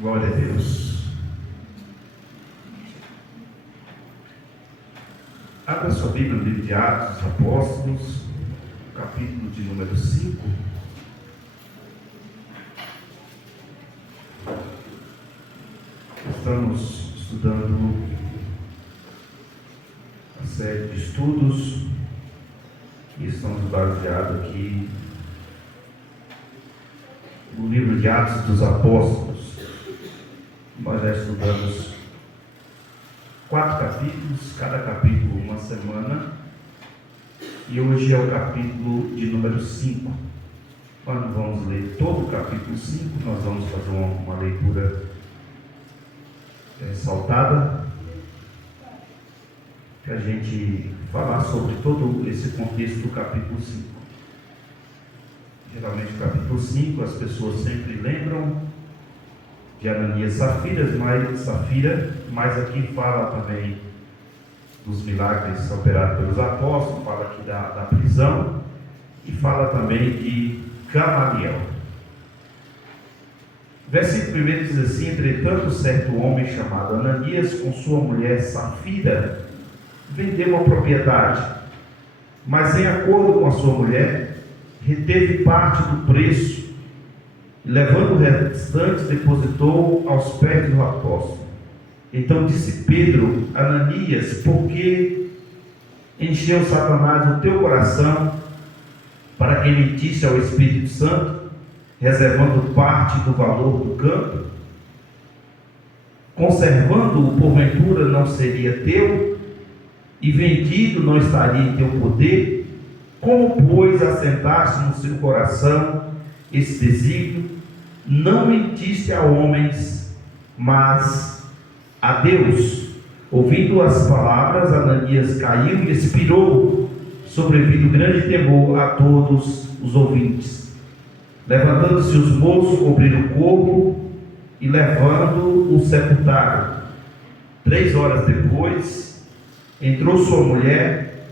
Glória a Deus. Abra sua Bíblia no livro de Atos dos Apóstolos, capítulo de número 5. Estamos estudando a série de estudos e estamos baseados aqui no livro de Atos dos Apóstolos. Nós já estudamos 4 capítulos, cada capítulo uma semana, e hoje é o capítulo de número 5. Nós não vamos ler todo o capítulo 5, nós vamos fazer uma leitura ressaltada, para a gente falar sobre todo esse contexto do capítulo 5. Geralmente o capítulo 5 as pessoas sempre lembram de Ananias e Safira, mas aqui fala também dos milagres operados pelos apóstolos, fala aqui da prisão e fala também de Gamaliel. Versículo 1 diz assim: entretanto, certo homem chamado Ananias, com sua mulher Safira, vendeu uma propriedade, mas em acordo com a sua mulher, reteve parte do preço, e levando o restante, depositou aos pés do apóstolo. Então disse Pedro: Ananias, por que encheu Satanás o teu coração para que mentisse ao Espírito Santo, reservando parte do valor do campo? Conservando-o, porventura, não seria teu, e vendido não estaria em teu poder? Como, pois, assentaste no seu coração esse desígnio? Não mentiste a homens, mas a Deus. Ouvindo as palavras, Ananias caiu e expirou, sobrevindo grande temor a todos os ouvintes. Levantando-se os moços, cobriram o corpo e levando-o sepultaram. 3 horas depois, entrou sua mulher,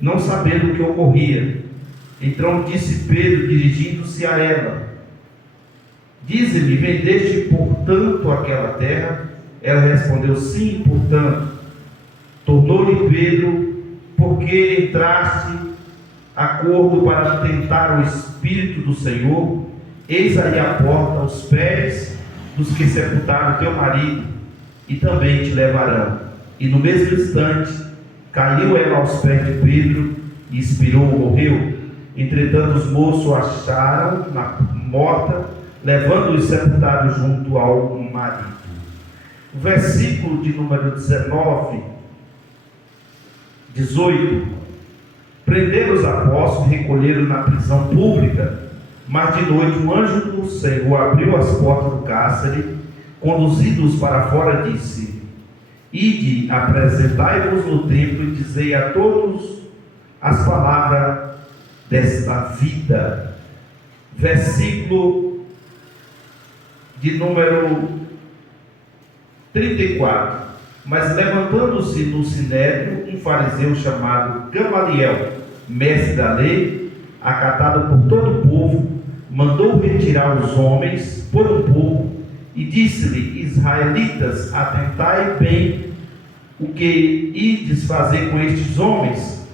não sabendo o que ocorria. Então disse Pedro, dirigindo-se a ela: dize-me, vendeste portanto aquela terra? Ela respondeu: sim, portanto. Tornou-lhe Pedro: por que entraste acordo para tentar o Espírito do Senhor? Eis aí a porta aos pés dos que sepultaram teu marido, e também te levarão. E no mesmo instante caiu ela aos pés de Pedro e expirou, morreu. Entretanto os moços acharam morta, levando-o e sepultado junto ao marido. O versículo de número 18: prenderam os apóstolos e recolheram na prisão pública, mas de noite um anjo do Senhor abriu as portas do cárcere, conduzindo-os para fora, disse: ide, apresentai-vos no templo e dizei a todos as palavras desta vida. Versículo de número 34: mas levantando-se no sinédrio um fariseu chamado Gamaliel, mestre da lei, acatado por todo o povo, mandou retirar os homens por um pouco e disse-lhe: israelitas, atentai bem o que ides fazer com estes homens,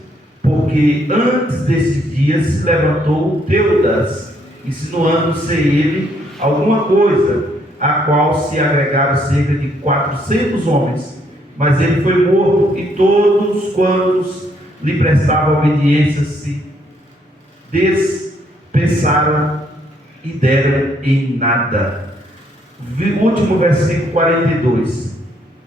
porque antes desses dias se levantou Teudas, insinuando ser ele alguma coisa, a qual se agregaram cerca de 400 homens, mas ele foi morto, e todos quantos lhe prestavam obediência se despeçaram e deram em nada. Último versículo 42: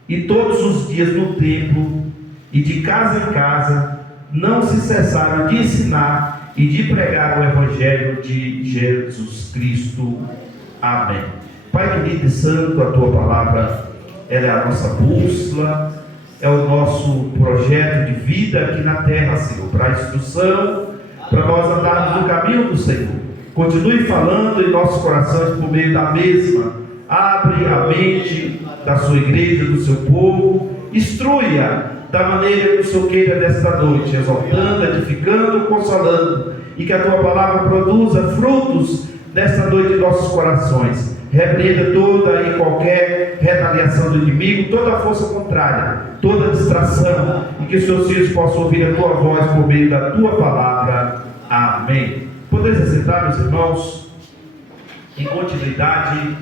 e todos os dias no templo e de casa em casa não se cessaram de ensinar e de pregar o Evangelho de Jesus Cristo. Amém. Pai querido e santo, a Tua palavra, ela é a nossa bússola, é o nosso projeto de vida aqui na terra, Senhor, para a instrução, para nós andarmos no caminho do Senhor. Continue falando em nossos corações por meio da mesma. Abre a mente da sua igreja, do seu povo, instrui-a da maneira que o Senhor queira desta noite, exaltando, edificando, consolando, e que a Tua palavra produza frutos desta noite em nossos corações. repreenda toda e qualquer retaliação do inimigo, toda força contrária, toda distração, e que os seus filhos possam ouvir a tua voz por meio da tua palavra. Amém. Podeis aceitar, meus irmãos, em continuidade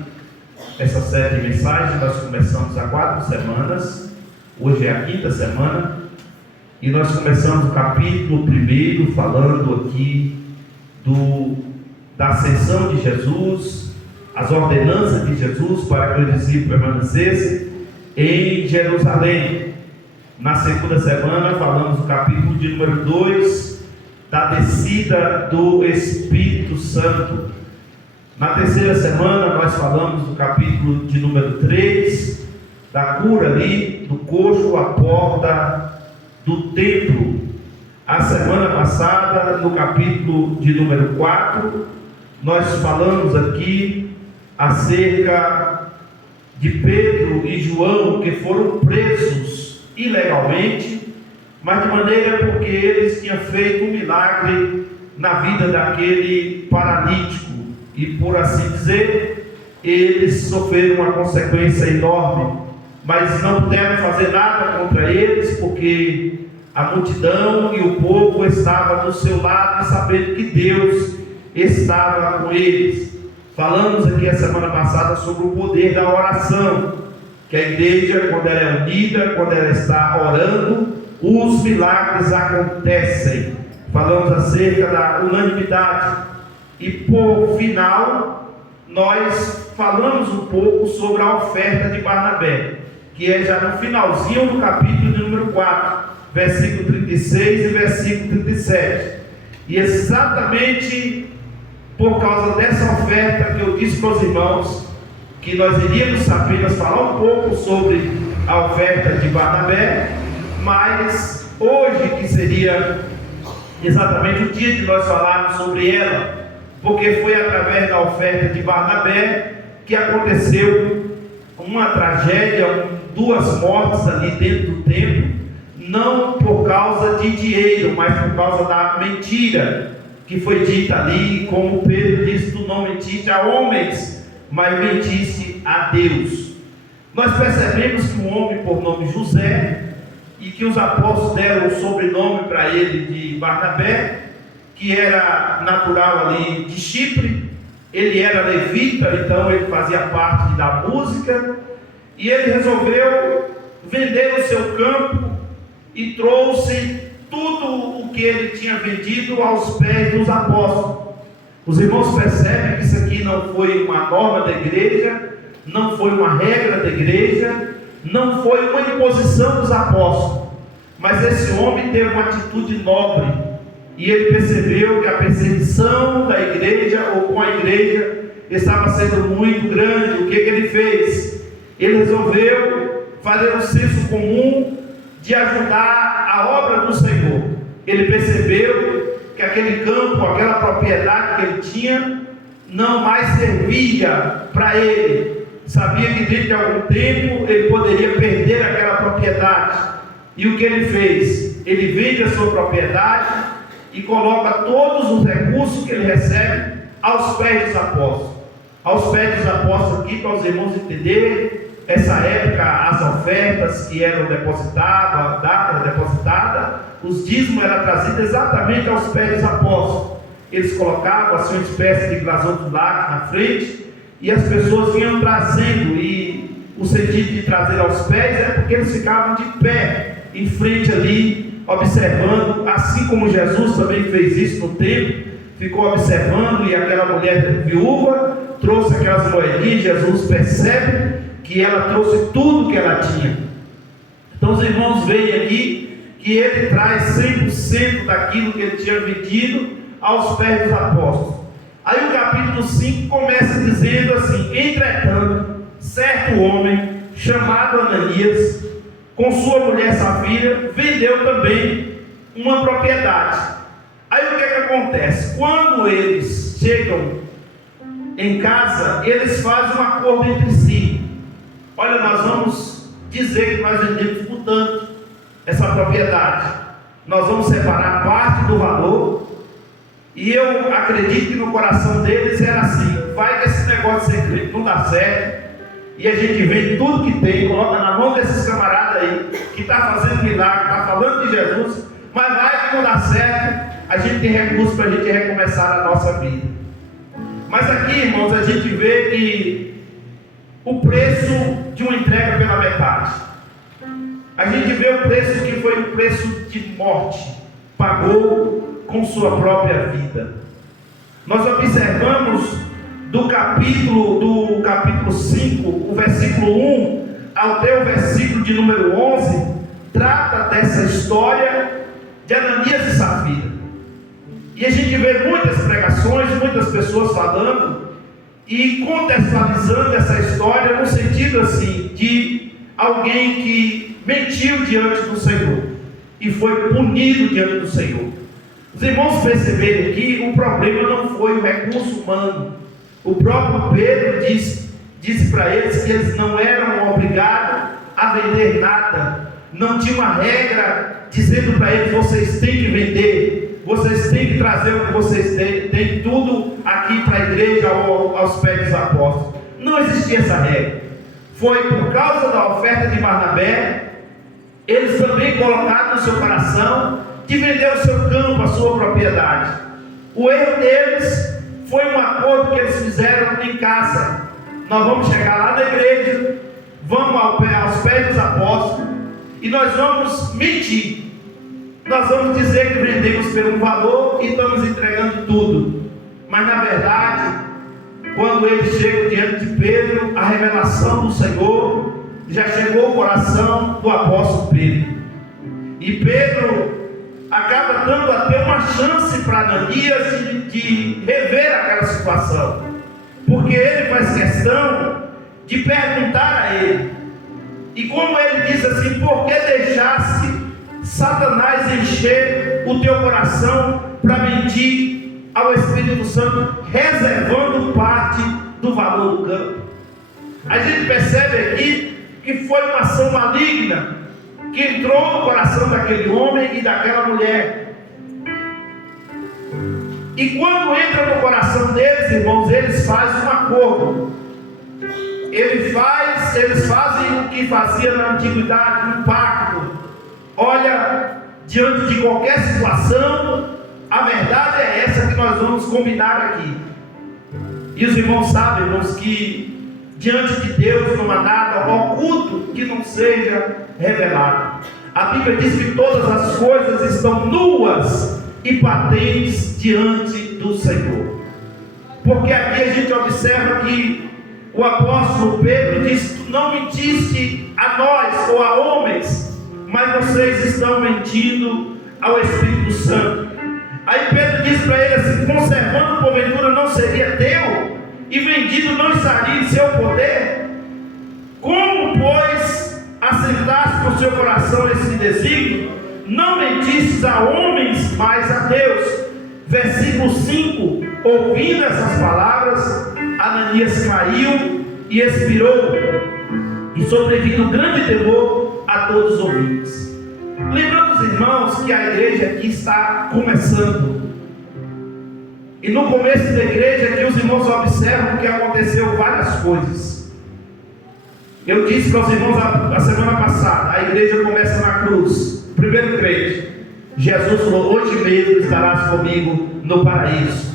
essa série de mensagens. Nós começamos há 4 semanas, hoje é a 5ª semana, e nós começamos o capítulo 1 falando aqui da ascensão de Jesus, as ordenanças de Jesus para que os discípulos permanecessem em Jerusalém. Na 2ª semana falamos do capítulo de número 2, da descida do Espírito Santo. Na 3ª semana nós falamos do capítulo de número 3, da cura ali do coxo à porta do templo. A semana passada, no capítulo de número 4, nós falamos aqui acerca de Pedro e João, que foram presos ilegalmente, mas de maneira porque eles tinham feito um milagre na vida daquele paralítico, e por assim dizer, eles sofreram uma consequência enorme, mas não puderam fazer nada contra eles, porque a multidão e o povo estavam do seu lado, sabendo que Deus estava com eles. Falamos aqui a semana passada sobre o poder da oração, que a igreja, quando ela é unida, quando ela está orando, os milagres acontecem. Falamos acerca da unanimidade. E por final, nós falamos um pouco sobre a oferta de Barnabé, que é já no finalzinho do capítulo de número 4, versículo 36 e versículo 37. E exatamente por causa dessa oferta que eu disse para os irmãos que nós iríamos apenas falar um pouco sobre a oferta de Barnabé, mas hoje que seria exatamente o dia de nós falarmos sobre ela, porque foi através da oferta de Barnabé que aconteceu uma tragédia, 2 mortes ali dentro do templo, não por causa de dinheiro, mas por causa da mentira que foi dita ali, como Pedro disse: tu não mentiste a homens, mas mentiste a Deus. Nós percebemos que um homem por nome José, e que os apóstolos deram o sobrenome para ele de Barnabé, que era natural ali de Chipre, ele era levita, então ele fazia parte da música, e ele resolveu vender o seu campo e trouxe tudo o que ele tinha vendido aos pés dos apóstolos. Os irmãos percebem que isso aqui não foi uma norma da igreja, não foi uma regra da igreja, não foi uma imposição dos apóstolos, mas esse homem teve uma atitude nobre, e ele percebeu que a perseguição da igreja, ou com a igreja, estava sendo muito grande. O que ele fez? Ele resolveu fazer um senso comum de ajudar a obra do Senhor. Ele percebeu que aquele campo, aquela propriedade que ele tinha, não mais servia para ele. Sabia que dentro de algum tempo ele poderia perder aquela propriedade. E o que ele fez? Ele vende a sua propriedade e coloca todos os recursos que ele recebe aos pés dos apóstolos. Aos pés dos apóstolos aqui, para os irmãos entenderem, essa época as ofertas que eram depositadas, os dízimos eram trazidos exatamente aos pés dos apóstolos. Eles colocavam assim uma espécie de gasodulário na frente, e as pessoas vinham trazendo, e o sentido de trazer aos pés é porque eles ficavam de pé, em frente ali, observando, assim como Jesus também fez isso no templo, ficou observando, e aquela mulher viúva trouxe aquelas moedinhas. Jesus percebe que ela trouxe tudo que ela tinha. Então os irmãos veem aqui que ele traz 100% daquilo que ele tinha vendido aos pés dos apóstolos. Aí o capítulo 5 começa dizendo assim: entretanto, certo homem chamado Ananias, com sua mulher Safira, vendeu também uma propriedade. Aí o que acontece? Quando eles chegam em casa, eles fazem um acordo entre si. Olha, nós vamos dizer que nós vendemos por tanto essa propriedade, nós vamos separar parte do valor. E eu acredito que no coração deles era assim: vai que esse negócio negócio de ser crente não dá certo. E a gente vende tudo que tem, coloca na mão desses camaradas aí, que está fazendo milagre, está falando de Jesus, mas vai que não dá certo, a gente tem recursos para a gente recomeçar a nossa vida. Mas aqui, irmãos, a gente vê que o preço de uma entrega pela metade. A gente vê o preço que foi o preço de morte, pagou com sua própria vida. Nós observamos do capítulo 5, o versículo 1 até o versículo de número 11, trata dessa história de Ananias e Safira. E a gente vê muitas pregações, muitas pessoas falando e contextualizando essa história no sentido assim, de alguém que mentiu diante do Senhor e foi punido diante do Senhor. Os irmãos perceberam que o problema não foi o recurso humano. O próprio Pedro disse para eles que eles não eram obrigados a vender nada. Não tinha uma regra dizendo para eles: vocês têm que vender, vocês têm que trazer o que vocês têm, tem tudo aqui para a igreja aos pés dos apóstolos. Não existia essa regra. Foi por causa da oferta de Barnabé, eles também colocaram no seu coração de vender o seu campo, a sua propriedade. O erro deles foi um acordo que eles fizeram em casa. Nós vamos chegar lá na igreja, vamos aos pés dos apóstolos e nós vamos mentir. Nós vamos dizer que vendemos pelo valor e estamos entregando tudo. Mas na verdade, quando eles chegam diante de Pedro, a revelação do Senhor já chegou ao coração do apóstolo Pedro. E Pedro acaba dando até uma chance para Ananias de rever aquela situação, porque ele faz questão de perguntar a ele. E como ele diz assim: por que deixaste Satanás encher o teu coração para mentir ao Espírito Santo, reservando parte do valor do campo? A gente percebe aqui que foi uma ação maligna que entrou no coração daquele homem e daquela mulher. E quando entra no coração deles, irmãos, eles fazem um acordo. Eles fazem o que fazia na antiguidade, um pacto. Olha, diante de qualquer situação, a verdade é essa que nós vamos combinar aqui. E os irmãos sabem, irmãos, que diante de Deus não há nada oculto que não seja revelado. A Bíblia diz que todas as coisas estão nuas e patentes diante do Senhor. Porque aqui a gente observa que o apóstolo Pedro diz: tu não mentiste a nós ou a homens, mas vocês estão mentindo ao Espírito Santo. Aí Pedro diz para ele assim: conservando porventura não seria teu, e vendido não estaria em seu poder? Como, pois, assentaste no seu coração esse desígnio? Não mentistes a homens, mas a Deus. Versículo 5: ouvindo essas palavras, Ananias caiu e expirou, e sobrevindo grande temor a todos os ouvintes. Lembrando os irmãos que a igreja aqui está começando. E no começo da igreja aqui os irmãos observam que aconteceu várias coisas. Eu disse para os irmãos a semana passada: a igreja começa na cruz. O primeiro crente, Jesus falou: hoje mesmo estarás comigo no paraíso.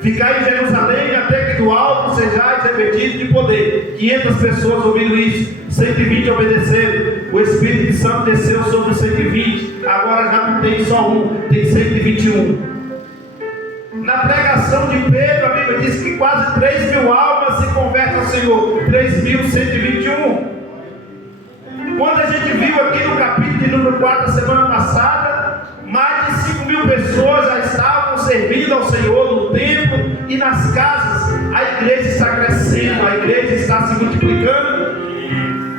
Ficai em Jerusalém até que do alto sejais revestidos de poder. 500 pessoas ouviram isso, 120 obedeceram. O Espírito Santo desceu sobre os 120. Agora já não tem só um, tem 121. Na pregação de Pedro, a Bíblia diz que quase 3.000 almas se convertem ao Senhor. 3.121. Quando a gente viu aqui no capítulo de número 4 da semana passada, mais de 5.000 pessoas já estavam servindo ao Senhor no templo e nas casas. A igreja está crescendo, a igreja está se multiplicando.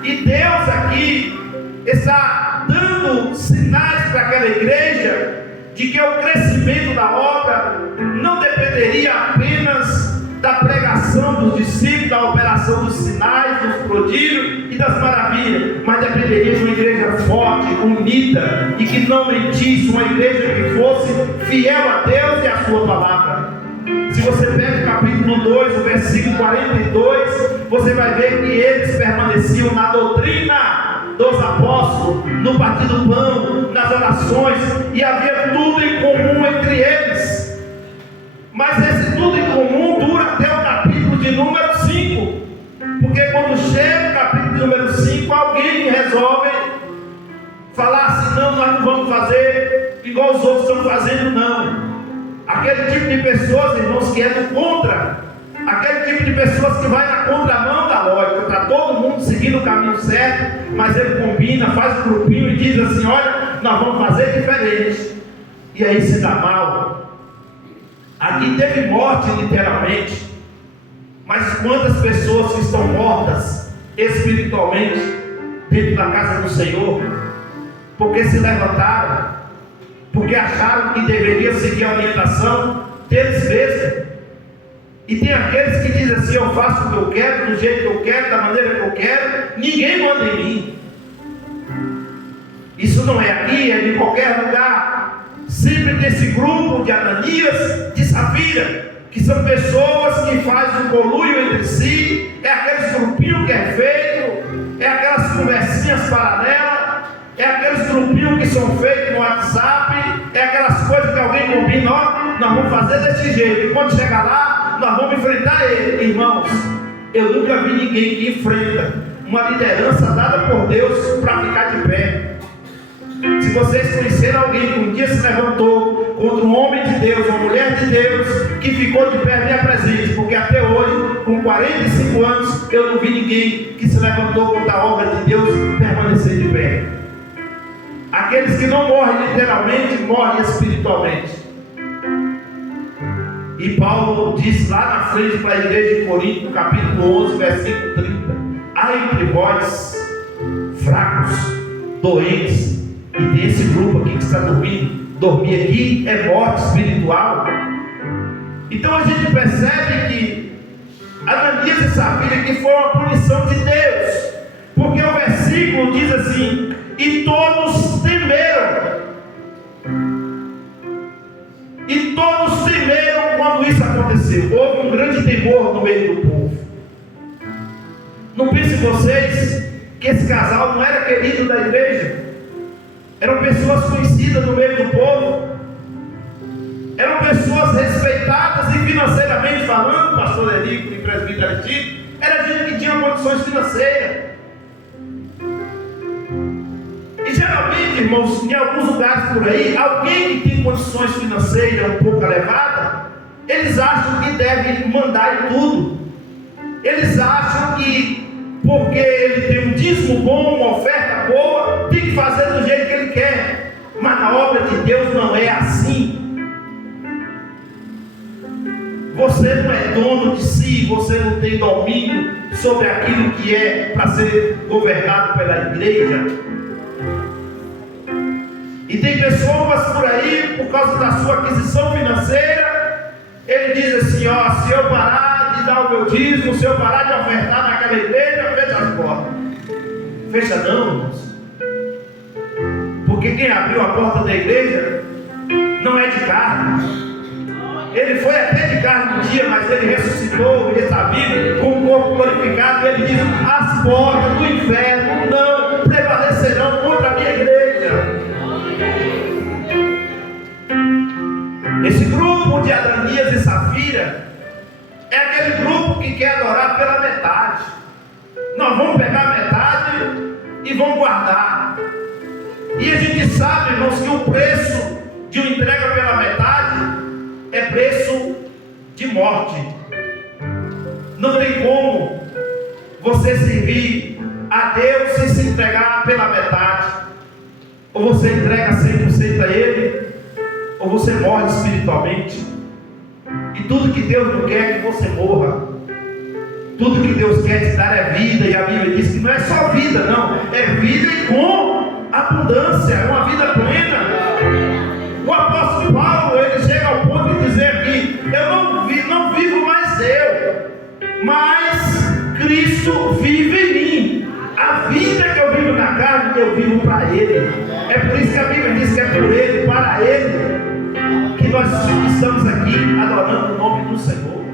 E Deus aqui está dando sinais para aquela igreja de que o crescimento da obra não dependeria apenas da pregação dos discípulos, da operação dos sinais, dos prodígios e das maravilhas, mas dependeria de uma igreja forte, unida e que não mentisse, uma igreja que fosse fiel a Deus e a sua palavra. Se você pega o capítulo capítulo 2, o versículo 42, você vai ver que eles permaneciam na doutrina dos apóstolos, no partir do pão, nas orações, e havia tudo em comum entre eles. Mas esse tudo em comum dura até o capítulo de número 5, porque quando chega o capítulo de número 5, alguém resolve falar assim: não, nós não vamos fazer igual os outros estão fazendo, não. Aquele tipo de pessoas, irmãos, que é do contra, aquele tipo de pessoas que vai na contramão da lógica, está todo mundo seguindo o caminho certo, mas ele combina, faz um grupinho e diz assim: olha, nós vamos fazer diferente, e aí se dá mal. Aqui teve morte literalmente, mas quantas pessoas que estão mortas espiritualmente dentro da casa do Senhor, porque se levantaram, porque acharam que deveriam seguir a orientação deles mesmos. E tem aqueles que dizem assim: eu faço o que eu quero, do jeito que eu quero, da maneira que eu quero, ninguém manda em mim. Isso não é aqui, é em qualquer lugar. Sempre tem esse grupo de Ananias, de Safira, que são pessoas que fazem um conluio entre si, é aqueles grupinhos que é feito, é aquelas conversinhas paralelas, é aqueles grupinhos que são feitos no WhatsApp, é aquelas coisas que alguém combina: ó, nós vamos fazer desse jeito, e quando chegar lá, nós vamos enfrentar ele. Irmãos, eu nunca vi ninguém que enfrenta uma liderança dada por Deus para ficar de pé. Se vocês conhecerem alguém que um dia se levantou contra um homem de Deus, uma mulher de Deus, que ficou de pé, me apresente, porque até hoje, com 45 anos, eu não vi ninguém que se levantou contra a obra de Deus permanecer de pé. Aqueles que não morrem literalmente, morrem espiritualmente. E Paulo diz lá na frente para a igreja de Corinto, no capítulo 11, versículo 30: há entre vós fracos, doentes, e tem esse grupo aqui que está dormindo. Dormir aqui é morte espiritual. Então a gente percebe que Ananias e Safira que foi uma punição de Deus, porque o versículo diz assim: e todos temeram. E todos temeram quando isso aconteceu. Houve um grande temor no meio do povo. Não pensem vocês que esse casal não era querido da igreja. Eram pessoas conhecidas no meio do povo. Eram pessoas respeitadas e financeiramente falando, pastor Erico e presbítero Aristide, era gente que tinha condições financeiras. E geralmente, irmãos, em alguns lugares por aí, alguém que tem condições financeiras um pouco elevadas, eles acham que deve mandar em tudo. Eles acham que porque ele tem um dízimo bom, uma oferta boa, tem que fazer do jeito que ele quer. Mas na obra de Deus não é assim. Você não é dono de si, você não tem domínio sobre aquilo que é para ser governado pela igreja. E tem pessoas por aí, por causa da sua aquisição financeira, ele diz assim: ó, se eu parar de dar o meu dízimo, se eu parar de ofertar naquela igreja, fecha as portas. Fecha não, irmãos. Porque quem abriu a porta da igreja não é de carne. Ele foi até de carne um dia, mas ele ressuscitou e está vivo com o corpo glorificado. Ele diz: as portas do inferno não prevalecerão contra a minha igreja. Esse grupo de Ananias e Safira é aquele grupo que quer adorar pela metade. Nós vamos pegar a metade e vamos guardar. E a gente sabe, irmãos, que o preço de uma entrega pela metade é preço de morte. Não tem como você servir a Deus sem se entregar pela metade. Ou você entrega 100% a Ele, ou você morre espiritualmente. E tudo que Deus não quer é que você morra. Tudo que Deus quer te dar é vida. E a Bíblia diz que não é só vida, não, é vida e com abundância, é uma vida plena. O apóstolo Paulo, ele chega ao ponto de dizer aqui: eu não vivo mais eu, mas Cristo vive em mim. A vida que eu vivo na carne, eu vivo para Ele. É por isso que a Bíblia diz que é por Ele, para Ele, que nós estamos aqui adorando o nome do Senhor.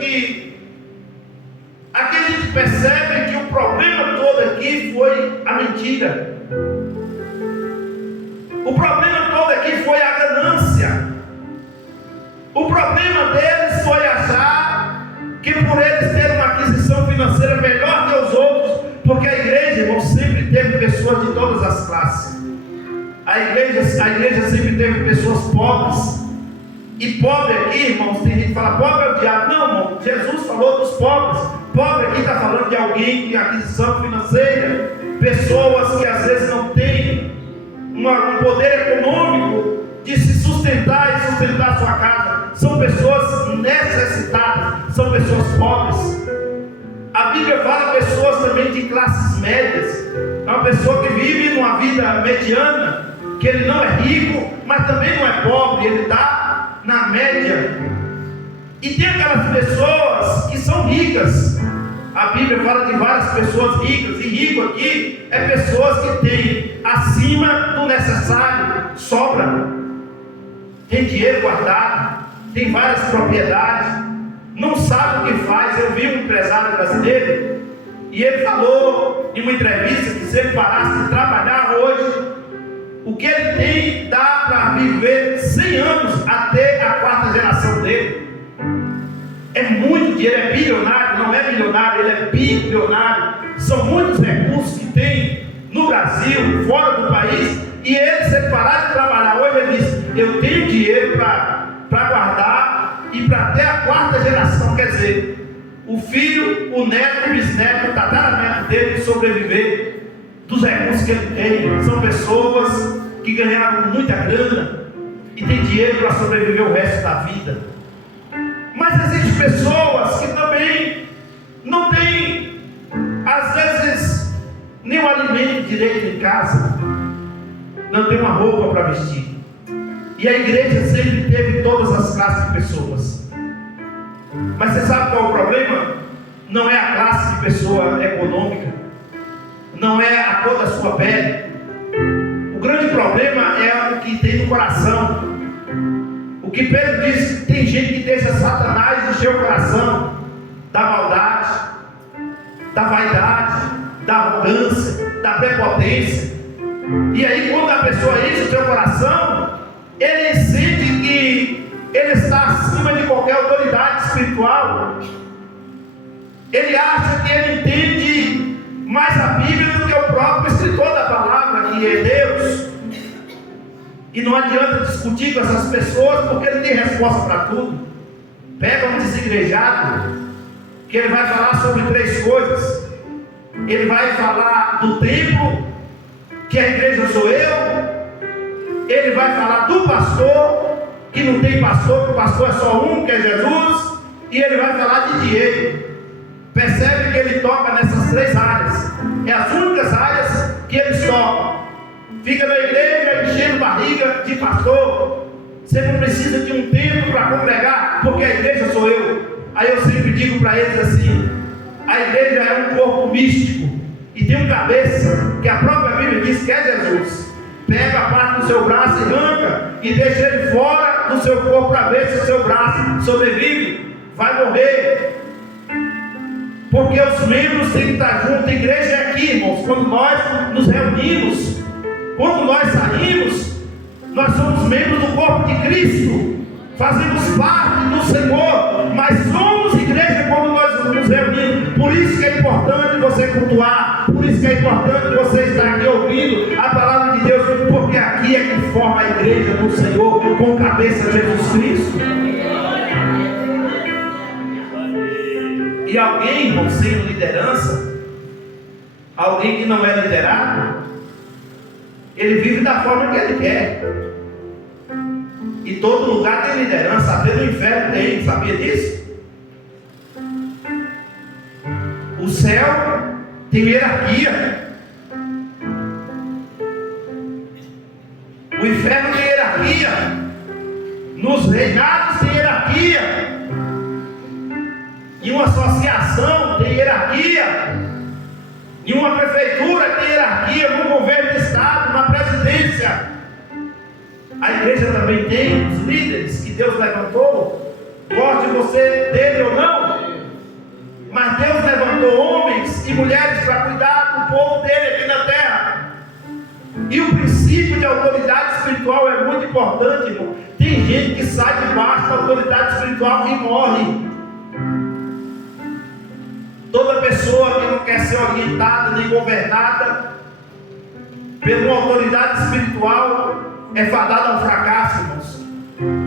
que aqui a gente percebe que o problema todo aqui foi a mentira. O problema todo aqui foi a ganância. O problema deles foi achar que por eles terem uma aquisição financeira melhor que os outros, porque a igreja, irmão, sempre teve pessoas de todas as classes. A igreja sempre teve pessoas pobres. E pobre aqui, irmãos, tem gente que fala, pobre é o diabo. Não, irmão, Jesus falou dos pobres. Pobre aqui está falando de alguém que tem aquisição financeira. Pessoas que às vezes não têm um poder econômico de se sustentar e sustentar a sua casa. São pessoas necessitadas, são pessoas pobres. A Bíblia fala pessoas também de classes médias. É uma pessoa que vive numa vida mediana, que ele não é rico, mas também não é pobre, ele está na média. E tem aquelas pessoas que são ricas. A Bíblia fala de várias pessoas ricas, e rico aqui é pessoas que têm acima do necessário, sobra, tem dinheiro guardado, tem várias propriedades, não sabe o que faz. Eu vi um empresário brasileiro e ele falou em uma entrevista que se ele parasse de trabalhar hoje, o que ele tem dá para viver 100 anos até a quarta geração dele. É muito dinheiro, é bilionário, não é milionário, ele é bilionário. São muitos recursos que tem no Brasil, fora do país, e ele, se ele parar de trabalhar hoje, ele diz, eu tenho dinheiro para guardar e para até a quarta geração, quer dizer, o filho, o neto, o bisneto, o tataraneto dele sobreviver dos recursos que ele tem. São pessoas que ganharam muita grana e tem dinheiro para sobreviver o resto da vida. Mas existem pessoas que também não têm, às vezes, nem o alimento direito em casa, não tem uma roupa para vestir. E a igreja sempre teve todas as classes de pessoas. Mas você sabe qual é o problema? Não é a classe de pessoa econômica, não é a cor da sua pele. O grande problema é o que tem no coração. O que Pedro diz, tem gente que deixa Satanás encher o coração da maldade, da vaidade, da arrogância, da prepotência. E aí quando a pessoa enche o seu coração, ele sente que ele está acima de qualquer autoridade espiritual. Ele acha que ele entende mais a Bíblia do que o próprio escritor da palavra, que é Deus. E não adianta discutir com essas pessoas, porque ele tem resposta para tudo. Pega um desigrejado, que ele vai falar sobre 3 coisas. Ele vai falar do templo, que a igreja sou eu. Ele vai falar do pastor, que não tem pastor, que o pastor é só um, que é Jesus. E ele vai falar de dinheiro. Percebe que ele toca nessas 3 áreas. É as únicas áreas que ele toca. Fica na igreja enchendo barriga de pastor. Você não precisa de um tempo para congregar, porque a igreja sou eu. Aí eu sempre digo para eles assim: a igreja é um corpo místico e tem um cabeça, que a própria Bíblia diz que é Jesus. Pega a parte do seu braço e arranca e deixa ele fora do seu corpo para ver se o seu braço sobrevive. Vai morrer. Porque os membros têm que estar juntos. A igreja é aqui, irmãos. Quando nós nos reunimos, quando nós saímos, nós somos membros do corpo de Cristo, fazemos parte do Senhor, mas somos igreja quando nós nos reunimos. Por isso que é importante você cultuar, por isso que é importante você estar aqui ouvindo a palavra de Deus, porque aqui é que forma a igreja do Senhor, com cabeça Jesus Cristo. E alguém, irmão, sem liderança, alguém que não é liderado, ele vive da forma que ele quer. E todo lugar tem liderança, até no inferno tem, sabia disso? O céu tem hierarquia. O inferno tem hierarquia. Nos reinados tem hierarquia. Em uma associação tem hierarquia. Em uma prefeitura tem hierarquia. No governo do estado, na presidência. A igreja também tem os líderes que Deus levantou. Goste você dele ou não, e mulheres para cuidar do povo dele aqui na terra. E o princípio de autoridade espiritual é muito importante, irmão. Tem gente que sai debaixo da autoridade espiritual e morre. Toda pessoa que não quer ser orientada nem governada pela autoridade espiritual é fadada ao fracasso, irmãos.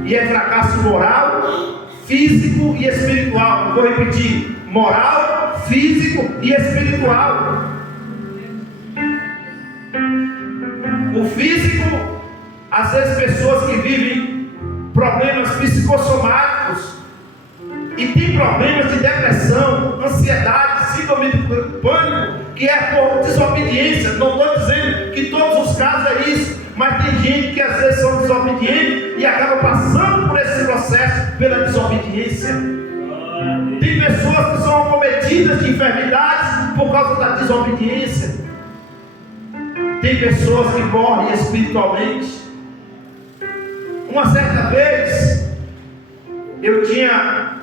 E é fracasso moral, físico e espiritual. Eu vou repetir: moral, físico e espiritual. O físico, às vezes pessoas que vivem problemas psicossomáticos e tem problemas de depressão, ansiedade, síndrome do pânico, que é por desobediência. Não estou dizendo que todos os casos é isso, mas tem gente que às vezes são desobedientes e acaba passando por esse processo pela desobediência. Tem pessoas que são acometidas de enfermidades por causa da desobediência. Tem pessoas que morrem espiritualmente. Uma certa vez, eu tinha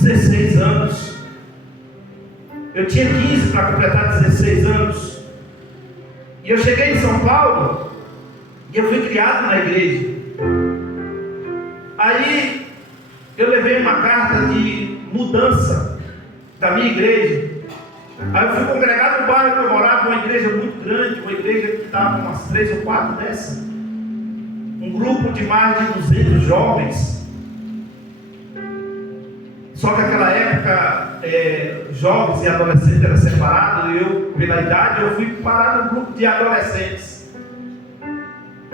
16 anos. Eu tinha 15 para completar 16 anos. E eu cheguei em São Paulo e eu fui criado na igreja. Aí eu levei uma carta de mudança da minha igreja. Aí eu fui congregado no bairro que eu morava, uma igreja muito grande, uma igreja que dava umas 3 ou 4 dessas. Um grupo de mais de 200 jovens. Só que naquela época, jovens e adolescentes eram separados, e eu, pela idade, eu fui parar no grupo de adolescentes.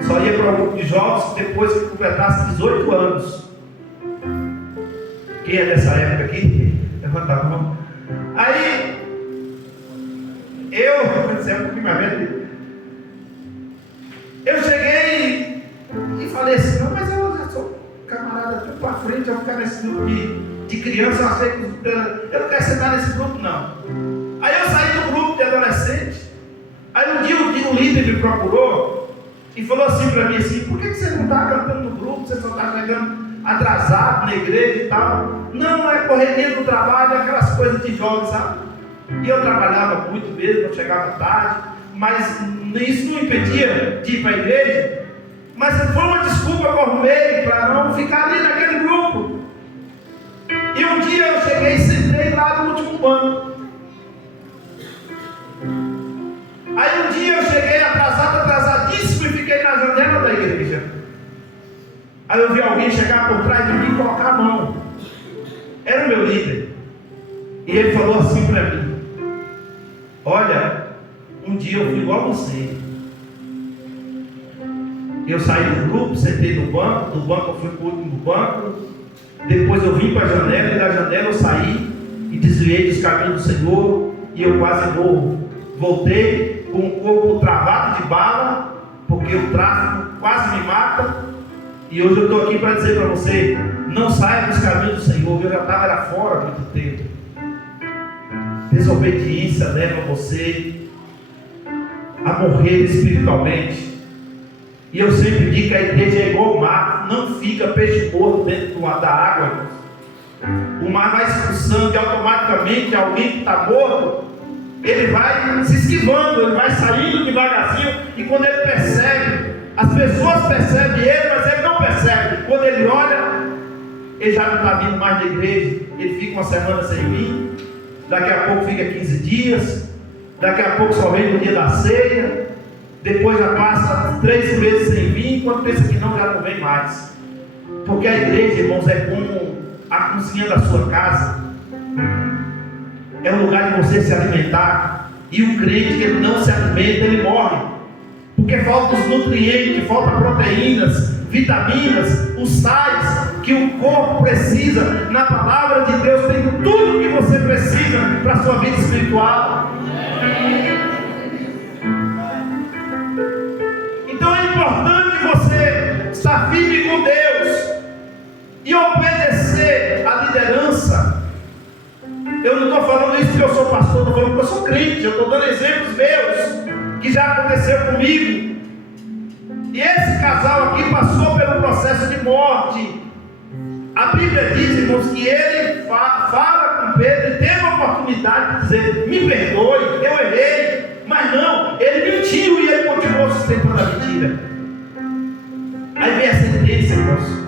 Só ia para o grupo de jovens depois que completasse 18 anos. Quem é dessa época aqui? Levanta a mão. Aí, eu cheguei e falei assim: não, mas eu já sou camarada tudo para frente, eu vou ficar nesse grupo de criança, eu não quero sentar nesse grupo não. Aí eu saí do grupo de adolescente. Aí um dia o líder me procurou e falou assim para mim assim: por que você não está cantando no grupo, você só está chegando atrasado na igreja e tal? Não, é correria do trabalho, aquelas coisas de jovem, sabe? E eu trabalhava muito mesmo, eu chegava tarde, mas isso não impedia de ir para a igreja. Mas foi uma desculpa que eu arrumei para não ficar ali naquele grupo. E um dia eu cheguei e sentei lá no último banco. Aí um dia eu cheguei atrasadíssimo, e fiquei na janela da igreja. Aí eu vi alguém chegar por trás de mim e colocar a mão. Era o meu líder. E ele falou assim para mim: olha, um dia eu fui igual a você. Eu saí do grupo, sentei no banco, do banco eu fui para o último banco, depois eu vim para a janela, e da janela eu saí e desviei dos caminhos do Senhor, e eu quase morro. Voltei com o corpo travado de bala, porque o tráfico quase me mata, e hoje eu estou aqui para dizer para você: não saia dos caminhos do Senhor. Eu já estava fora há muito tempo. Desobediência leva você a morrer espiritualmente. E eu sempre digo que a igreja é igual o mar, não fica peixe morto dentro da água. O mar vai expulsando e automaticamente alguém que está morto, ele vai se esquivando, ele vai saindo devagarzinho, e quando ele percebe, as pessoas percebem ele, mas ele não percebe. Quando ele olha, ele já não está vindo mais da igreja, ele fica uma semana sem vir, daqui a pouco fica 15 dias, daqui a pouco só vem no dia da ceia, depois já passa 3 meses sem vir, quando pensa que não, já não vem mais. Porque a igreja, irmãos, é como a cozinha da sua casa. É um lugar de você se alimentar. E o crente que ele não se alimenta, ele morre. Porque faltam os nutrientes, faltam proteínas, vitaminas, os sais que o corpo precisa. Na palavra de Deus tem tudo que você precisa para a sua vida espiritual. Então é importante você estar firme com Deus e obedecer à liderança. Eu não estou falando isso porque eu sou pastor, estou falando porque eu sou crente. Eu estou dando exemplos meus que já aconteceu comigo. E esse casal aqui passou pelo processo de morte. A Bíblia diz, irmãos, que ele fala com Pedro teve a oportunidade de dizer: me perdoe, eu errei. Mas não, ele mentiu e ele continuou sustentando a mentira. Aí vem a sentença, irmãos.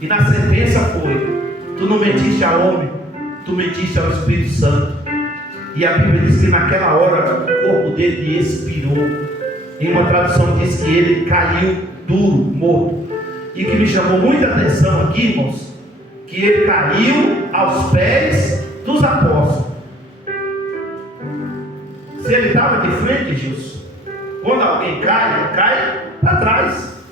E na sentença foi: tu não mentiste ao homem, tu mentiste ao Espírito Santo. E a Bíblia diz que naquela hora o corpo dele expirou. Em uma tradução diz que ele caiu duro, morto. E que me chamou muita atenção aqui, irmãos, que ele caiu aos pés dos apóstolos. Se ele estava de frente, Gilson, quando alguém cai, cai para trás.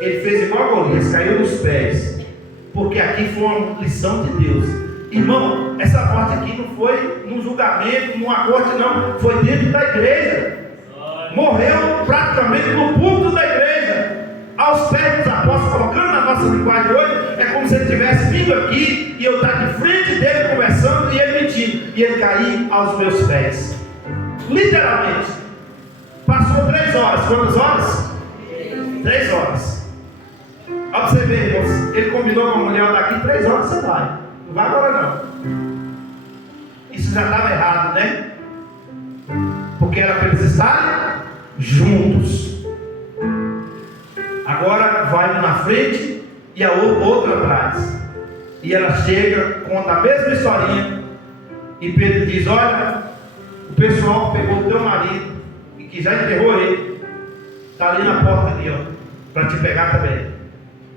Ele fez igual a Golias, caiu nos pés. Porque aqui foi uma lição de Deus. Irmão, essa morte aqui não foi num julgamento, numa corte, não. Foi dentro da igreja. Morreu praticamente no púlpito da igreja, aos pés dos apóstolos. Colocando na nossa linguagem hoje, é como se ele tivesse vindo aqui e eu estar de frente dele conversando e ele mentindo, e ele cair aos meus pés. Literalmente. Passou 3 horas. Quantas horas? 3 horas. Olha para você ver, irmãos. Ele combinou com a mulher: daqui 3 horas você vai. Não vai agora não. Isso já estava errado, né? Porque era para eles estarem juntos. Agora vai um na frente e a outra atrás. E ela chega, conta a mesma historinha. E Pedro diz: olha, o pessoal pegou o teu marido e que já enterrou ele, está ali na porta ali, ó, para te pegar também.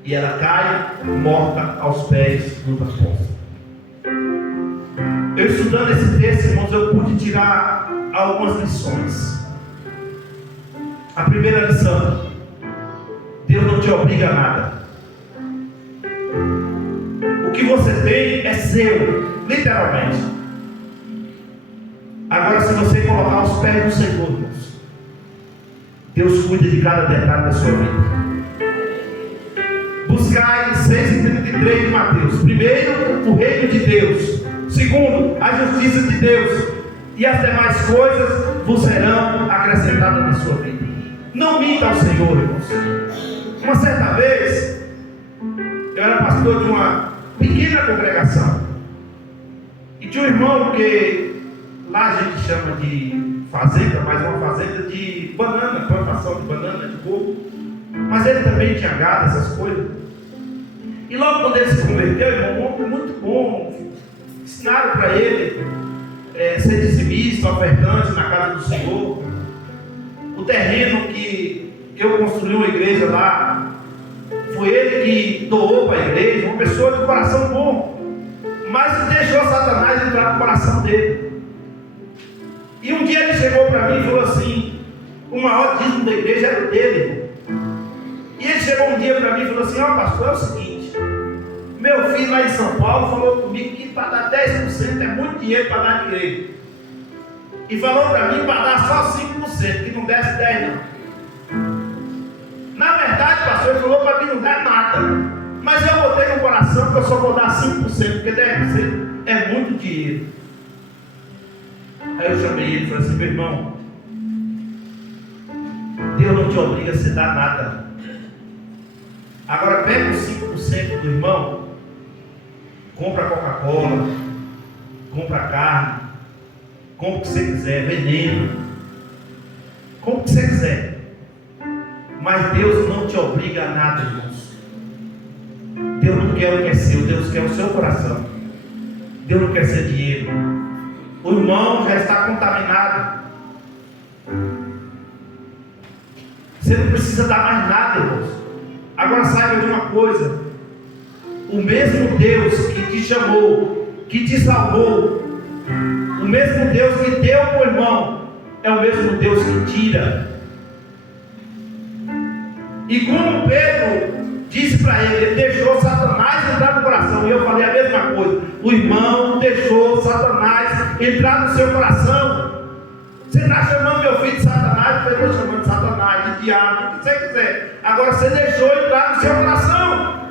E ela cai morta aos pés dos apóstolos. Eu estudando esse texto, irmãos, eu pude tirar algumas lições. A primeira lição: Deus não te obriga a nada. O que você tem é seu, literalmente. Agora, se você colocar os pés do Senhor, irmãos, Deus cuida de cada detalhe da sua vida. Buscai 6,33 de Mateus. Primeiro, o reino de Deus. Segundo, a justiça de Deus. E as demais coisas vos serão acrescentadas na sua vida. Não minta ao Senhor, irmãos. Uma certa vez, eu era pastor de uma pequena congregação. E tinha um irmão que lá a gente chama de fazenda, mas uma fazenda de banana, plantação de banana, de coco. Mas ele também tinha gado, essas coisas. E logo quando ele se converteu, irmão, um homem muito bom. Ensinaram para ele ser dizimista, ofertante na casa do Senhor. O terreno que eu construí uma igreja lá, foi ele que doou para a igreja. Uma pessoa de coração bom, mas deixou Satanás entrar no coração dele. E um dia ele chegou para mim e falou assim: o maior dízimo da igreja era o dele. E ele chegou um dia para mim e falou assim: ó, pastor, é o seguinte, meu filho lá em São Paulo falou comigo que para dar 10% é muito dinheiro para dar de igreja. E falou para mim para dar só 5%, que não desse 10% não. Na verdade, pastor, ele falou para mim não dar nada. Mas eu botei no coração que eu só vou dar 5%, porque 10% é muito dinheiro. Aí eu chamei ele e falei assim: meu irmão, Deus não te obriga a você dar nada. Agora pega os 5% do irmão, compra Coca-Cola, compra carne, compra o que você quiser, veneno, compra o que você quiser. Mas Deus não te obriga a nada, irmãos. Deus não quer o que é seu, Deus quer o seu coração. Deus não quer ser dinheiro. O irmão já está contaminado. Você não precisa dar mais nada, irmãos. Agora saiba de uma coisa: o mesmo Deus que te chamou, que te salvou, o mesmo Deus que deu para o irmão, é o mesmo Deus que tira. E como Pedro disse para ele, ele deixou Satanás entrar no coração. E eu falei a mesma coisa: o irmão deixou Satanás entrar no seu coração. Você está chamando meu filho de Satanás? Eu estou chamando de Satanás, de diabo, o que você quiser. Agora você deixou entrar no seu coração.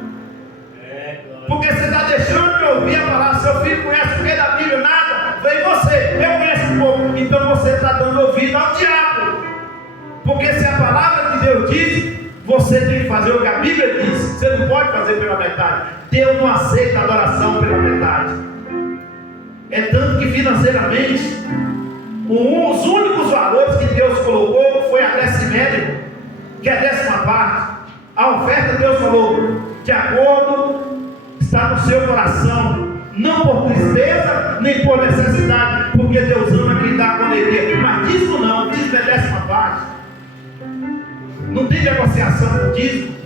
Porque você está deixando de ouvir a palavra. Seu filho conhece o que da Bíblia? Nada. Vem você, eu conheço um pouco. Então você está dando ouvido ao diabo. Porque se a palavra de Deus diz, você tem que fazer o que a Bíblia diz. Você não pode fazer pela metade. Deus não aceita adoração pela metade. É tanto que financeiramente, os únicos valores que Deus colocou foi a decimérima, que é a 10ª parte. A oferta Deus falou, de acordo, está no seu coração, não por tristeza, nem por necessidade, porque Deus ama quem dá com alegria. Mas dízimo não, dízimo é 10ª parte. Não tem negociação com dízimo.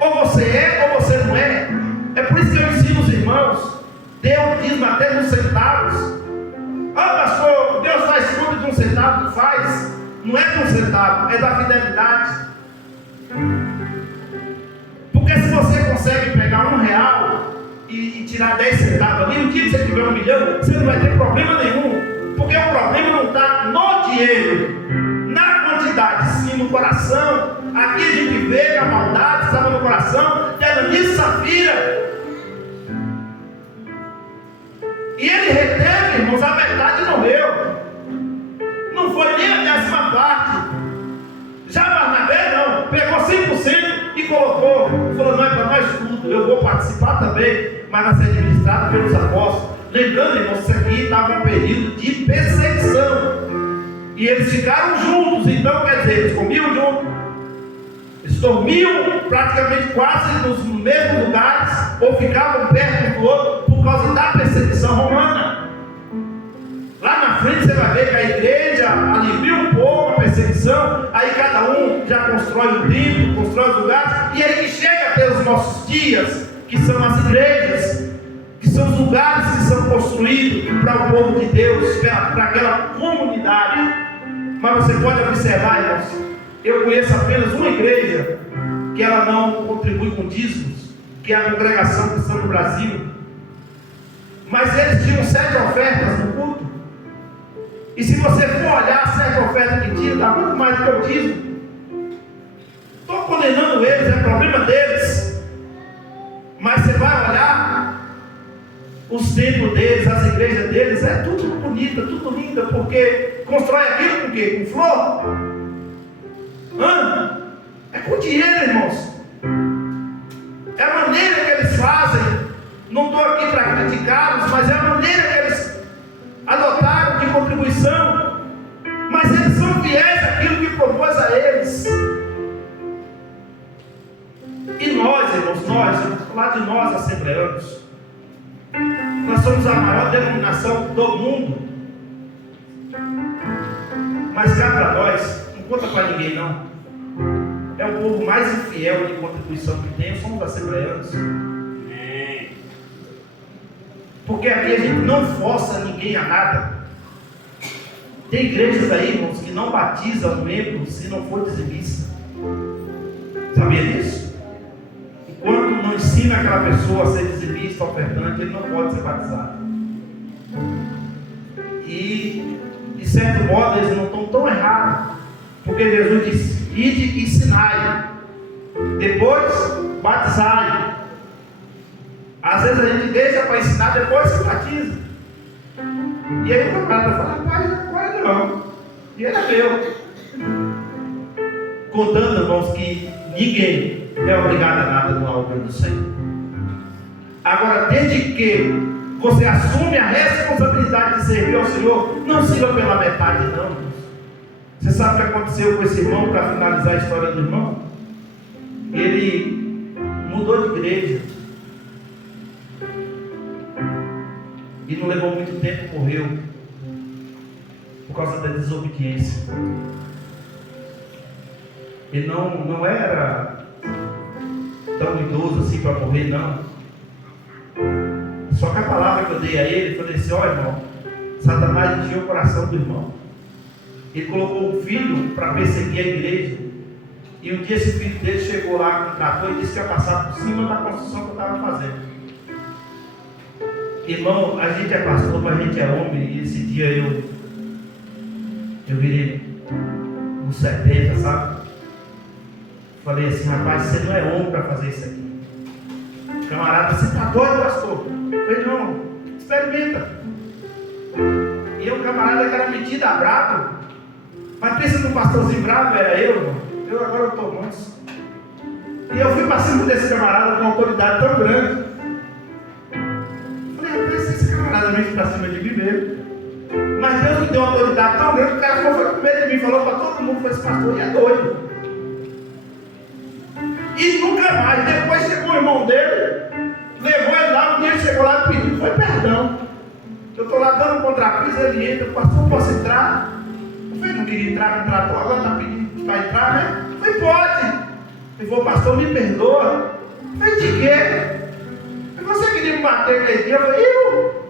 Ou você é, ou você não é. É por isso que eu ensino os irmãos, dê o dízimo até nos centavos. Ah, pastor, Deus faz tudo de um centavo. Não faz. Não é de um centavo, é da fidelidade. Porque se você consegue pegar R$1 e tirar 10 centavos ali, o dia que você tiver 1 milhão, você não vai ter problema nenhum. Porque o problema não está no dinheiro, na quantidade, sim no coração. Aqui a gente vê que a maldade estava no coração de Ananias e Safira. E ele reteve, irmãos, a metade não deu. Não foi nem a 10ª parte. Já Barnabé não, pegou 5% e colocou. Falou, não é para nós tudo, eu vou participar também, mas vai ser administrado pelos apóstolos. Lembrando, irmãos, isso aqui estava um período de perseguição. E eles ficaram juntos, então quer dizer, eles comiam juntos. Eles dormiam praticamente quase nos mesmos lugares, ou ficavam perto um do outro, por causa da perseguição romana. Lá na frente você vai ver que a igreja alivia um pouco a perseguição, aí cada um já constrói o templo, constrói os lugares, e aí que chega até os nossos dias, que são as igrejas, que são os lugares que são construídos para o povo de Deus, para aquela comunidade. Mas você pode observar, irmãos, eu conheço apenas uma igreja que ela não contribui com dízimos, que é a Congregação Cristã no Brasil. Mas eles tinham 7 ofertas no culto. E se você for olhar as 7 ofertas que tinham, dá muito mais do que o dízimo. Estou condenando eles, é problema deles. Mas você vai olhar os templos deles, as igrejas deles, é tudo bonita, tudo linda, porque constrói aquilo com o quê? Com flor? É com dinheiro, irmãos. É a maneira que eles fazem. Não estou aqui para criticá-los, mas é a maneira que eles adotaram de contribuição. Mas eles são fiéis àquilo que propôs a eles. E nós, irmãos, vamos falar de nós, assembleanos. Nós somos a maior denominação do mundo. Mas cá para nós, não conta para ninguém não. É o povo mais infiel de contribuição que tem, somos assembleanos. Porque aqui a gente não força ninguém a nada. Tem igrejas aí, irmãos, que não batizam um membro se não for dizimista. Sabia disso? Enquanto não ensina aquela pessoa a ser dizimista, ofertante, ele não pode ser batizado. E, de certo modo, eles não estão tão errados. Porque Jesus disse, ide e ensinai, depois batizai. Às vezes a gente deixa para ensinar, depois se batiza. E aí o camarada fala, rapaz, agora não. E ele é meu. Contando, irmãos, que ninguém é obrigado a nada no altar do Senhor. Agora, desde que você assume a responsabilidade de servir ao Senhor, não sirva pela metade, não. Você sabe o que aconteceu com esse irmão, para finalizar a história do irmão? Ele mudou de igreja. E não levou muito tempo, morreu. Por causa da desobediência. Ele não era tão idoso assim para morrer, não. Só que a palavra que eu dei a ele, eu falei assim, ó irmão, Satanás encheu o coração do irmão. Ele colocou um filho para perseguir a igreja. E um dia esse filho dele chegou lá com um trator e disse que ia passar por cima da construção que eu estava fazendo. Irmão, a gente é pastor, mas a gente é homem. E esse dia eu virei uns 70, sabe? Falei assim, rapaz, você não é homem para fazer isso aqui. O camarada, você está doido, pastor? Eu falei, não, experimenta. E o camarada que era metido a bravo. Mas pensa no pastorzinho bravo, era eu, irmão. Eu agora estou manso. E eu fui para cima desse camarada com uma autoridade tão grande. Falei, rapaz, se esse camarada exatamente para cima de mim mesmo. Mas Deus me deu uma autoridade tão grande que o cara ficou com medo de mim, falou para todo mundo que esse pastor ia doido. E nunca mais. Depois chegou o irmão dele, levou ele lá, um dia ele chegou lá e pediu, foi perdão. Eu estou lá dando um contrapiso, ele entra, pastor, posso entrar? Eu falei, não queria entrar, não tratou, agora está pedindo para entrar, né? Eu falei, pode. Ele falou, pastor, me perdoa. Eu falei, de quê? Você queria me bater aquele dia? Eu falei, eu?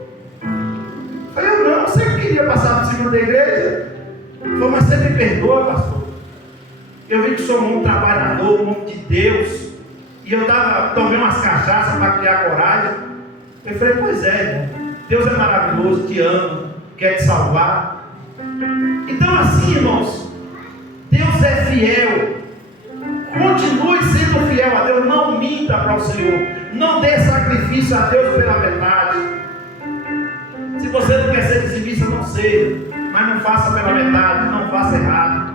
Não, você que queria passar por cima da igreja. Ele falou, mas você me perdoa, pastor. Eu vi que sou um trabalhador, um homem de Deus. E eu tomei umas cachaças para criar coragem. Eu falei, pois é, irmão. Deus é maravilhoso, te ama, quer te salvar. Então assim, irmãos, Deus é fiel. Continue sendo fiel a Deus. Não minta para o Senhor. Não dê sacrifício a Deus pela metade. Se você não quer ser dizimista, não seja. Mas não faça pela metade. Não faça errado.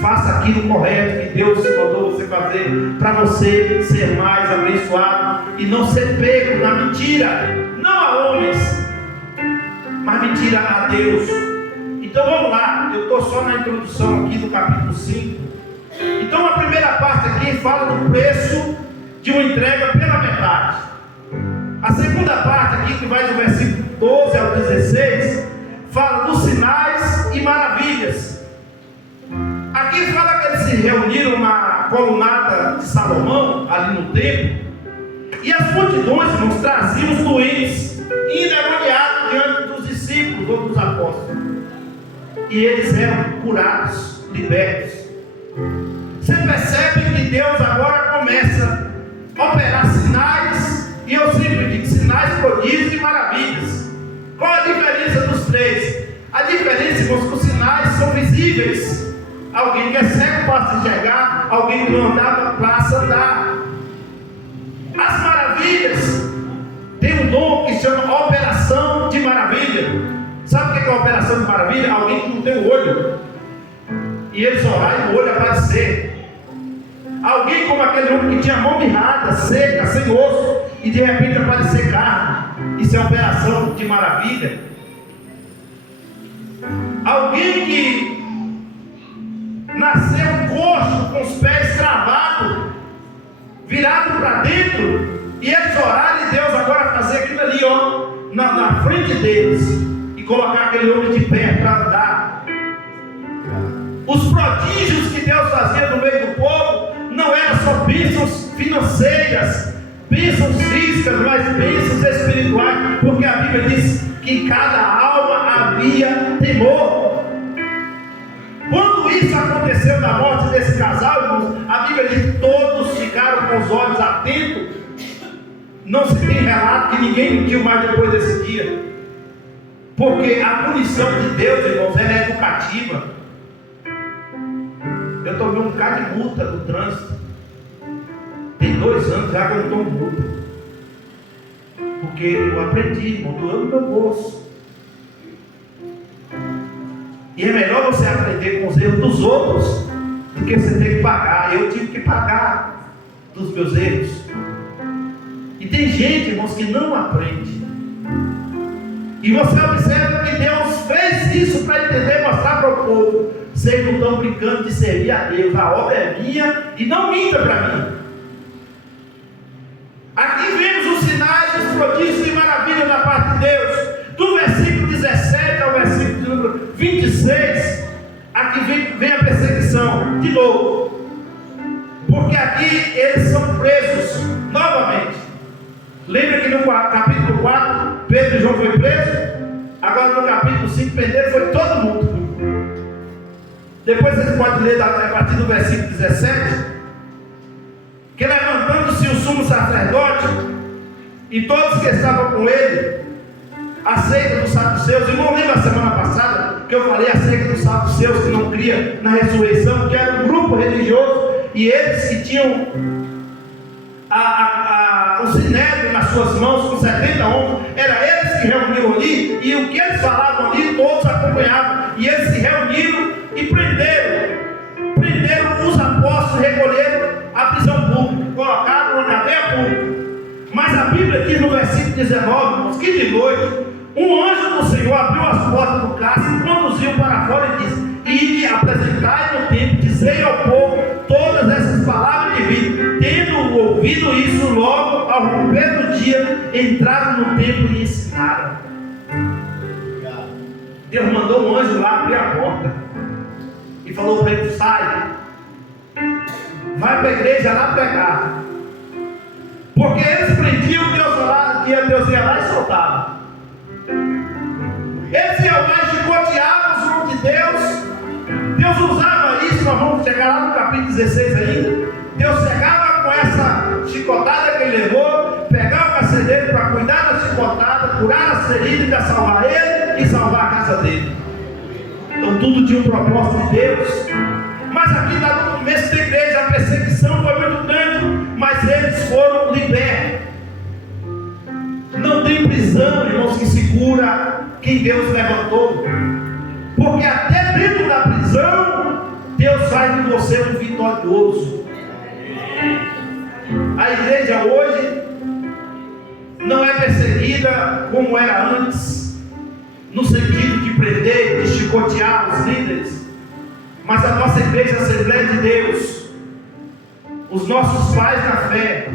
Faça aquilo correto que Deus mandou você fazer, para você ser mais abençoado e não ser pego na mentira. Não a homens, mas mentira a Deus. Então vamos lá. Eu estou só na introdução aqui do capítulo 5. Então a primeira parte aqui fala do preço de uma entrega pela metade. A segunda parte aqui, que vai do versículo 12 ao 16, fala dos sinais e maravilhas. Aqui fala que eles se reuniram na colunata de Salomão, ali no templo, e as multidões, irmãos, traziam os doentes endemoniados diante dos discípulos ou dos apóstolos, e eles eram curados, libertos. Você percebe que Deus agora começa a operar sinais, e eu sempre digo sinais, prodígios e maravilhas. Qual a diferença dos três? A diferença, irmãos, que os sinais são visíveis. Alguém que é cego passa a enxergar, alguém que não andava passa a andar. As maravilhas tem um dom que chama operação de maravilha. Sabe o que é a operação de maravilha? Alguém que não tem o olho, e eles oraram e o olho aparecer. Alguém como aquele homem que tinha a mão mirrada, seca, sem osso, e de repente aparecer carne. Isso é operação de maravilha. Alguém que nasceu coxo, com os pés travados, virado para dentro, e eles oraram e Deus agora fazer aquilo ali, ó, na frente deles, e colocar aquele homem de pé para andar. Os prodígios que Deus fazia no meio do povo não eram só bênçãos financeiras, bênçãos físicas, mas bênçãos espirituais, porque a Bíblia diz que em cada alma havia temor. Quando isso aconteceu na morte desse casal, irmãos, a Bíblia diz que todos ficaram com os olhos atentos. Não se tem relato que ninguém mentiu mais depois desse dia, porque a punição de Deus, irmãos, ela é educativa. Eu tomei um bocado de multa no trânsito. Tem 2 anos já que eu não tomo multa, porque eu aprendi, irmão, doeu no meu bolso. E é melhor você aprender com os erros dos outros do que você ter que pagar. Eu tive que pagar dos meus erros. E tem gente, irmãos, que não aprende. E você observa que Deus fez isso para entender, mostrar para o povo: vocês não estão brincando de servir a Deus, a obra é minha e não minta para mim. Aqui vemos os sinais, os prodígios e maravilhas da parte de Deus. Do versículo 17 ao versículo de número 26, aqui vem a perseguição de novo, porque aqui eles são presos novamente. Lembra que no capítulo 4 Pedro e João foi preso? Agora no capítulo 5 prenderam foi todo mundo. Depois vocês podem ler a partir do versículo 17, que levantando-se o sumo sacerdote e todos que estavam com ele, a seita dos saduceus. Irmão, lembra a semana passada que eu falei a seita dos saduceus, que não cria na ressurreição, que era um grupo religioso, e eles que tinham o sinédrio nas suas mãos com 70 homens, era eles que reuniam ali, e o que eles falavam ali todos acompanhavam, e eles se reuniram e prenderam os apóstolos, recolheram a prisão pública, colocaram na cadeia pública. Mas a Bíblia diz no versículo 19, irmãos, que de noite Um anjo do Senhor abriu as portas do cárcere, conduziu para fora e disse: ide, apresentai no templo, dizei ao povo todas essas palavras de vida. Tendo ouvido isso, logo ao romper do dia, entraram no templo e ensinaram. Deus mandou um anjo lá abrir a porta e falou para ele: sai, vai para a igreja lá pregar. Porque eles prendiam, Deus ia lá e soltava. Eles iam lá e chicoteavam os homens de Deus. Deus usava isso, nós vamos chegar lá no capítulo 16 ainda. Deus chegava com essa chicotada que ele levou, pegava o carcereiro para cuidar da chicotada, curar as feridas, para salvar ele e salvar a casa dele. Então tudo tinha um propósito de Deus. Mas aqui está no começo da igreja, a perseguição foi muito grande, mas eles foram libertos. Não tem prisão, irmãos, que segura quem Deus levantou. Porque até dentro da prisão, Deus faz de você um vitorioso. A igreja hoje não é perseguida como era antes, no sentido de prender, de chicotear os líderes. Mas a nossa igreja, a Assembleia de Deus, os nossos pais na fé,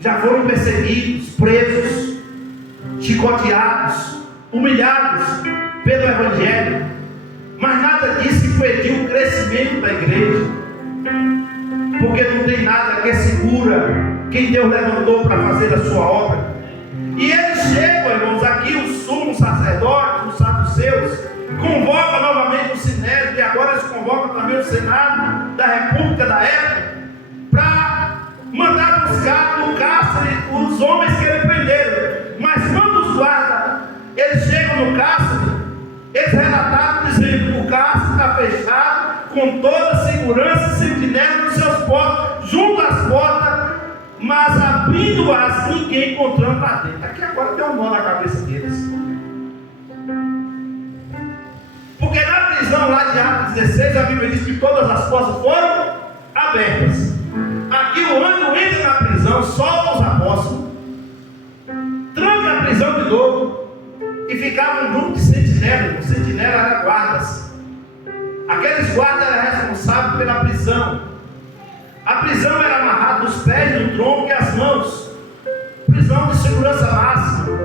já foram perseguidos, presos, chicoteados, humilhados pelo Evangelho. Mas nada disso impediu o crescimento da igreja. Porque não tem nada que segura quem Deus levantou para fazer a sua obra. E eles chegam, irmãos, aqui os sumos sacerdotes, os saduceus, convoca novamente o Sinédrio, e agora eles convocam também o Senado da República da época, para mandar buscar no cárcere os homens que ele prenderam. Mas quando os guardas, eles chegam no cárcere, eles relataram dizendo que o cárcere está fechado, com toda a segurança, sentinela nos seus postos, junto às portas, mas abrindo-as, ninguém encontrando lá dentro. Aqui agora tem um nó na cabeça deles. Porque na prisão lá de Atos 16, a Bíblia diz que todas as portas foram abertas. Aqui o anjo entra na prisão, solta os apóstolos, tranca a prisão de novo, e ficava um grupo de sentinelas. O sentinela era guardas. Aqueles guardas eram responsáveis pela prisão. A prisão era amarrada nos pés, no tronco e as mãos. Prisão de segurança máxima.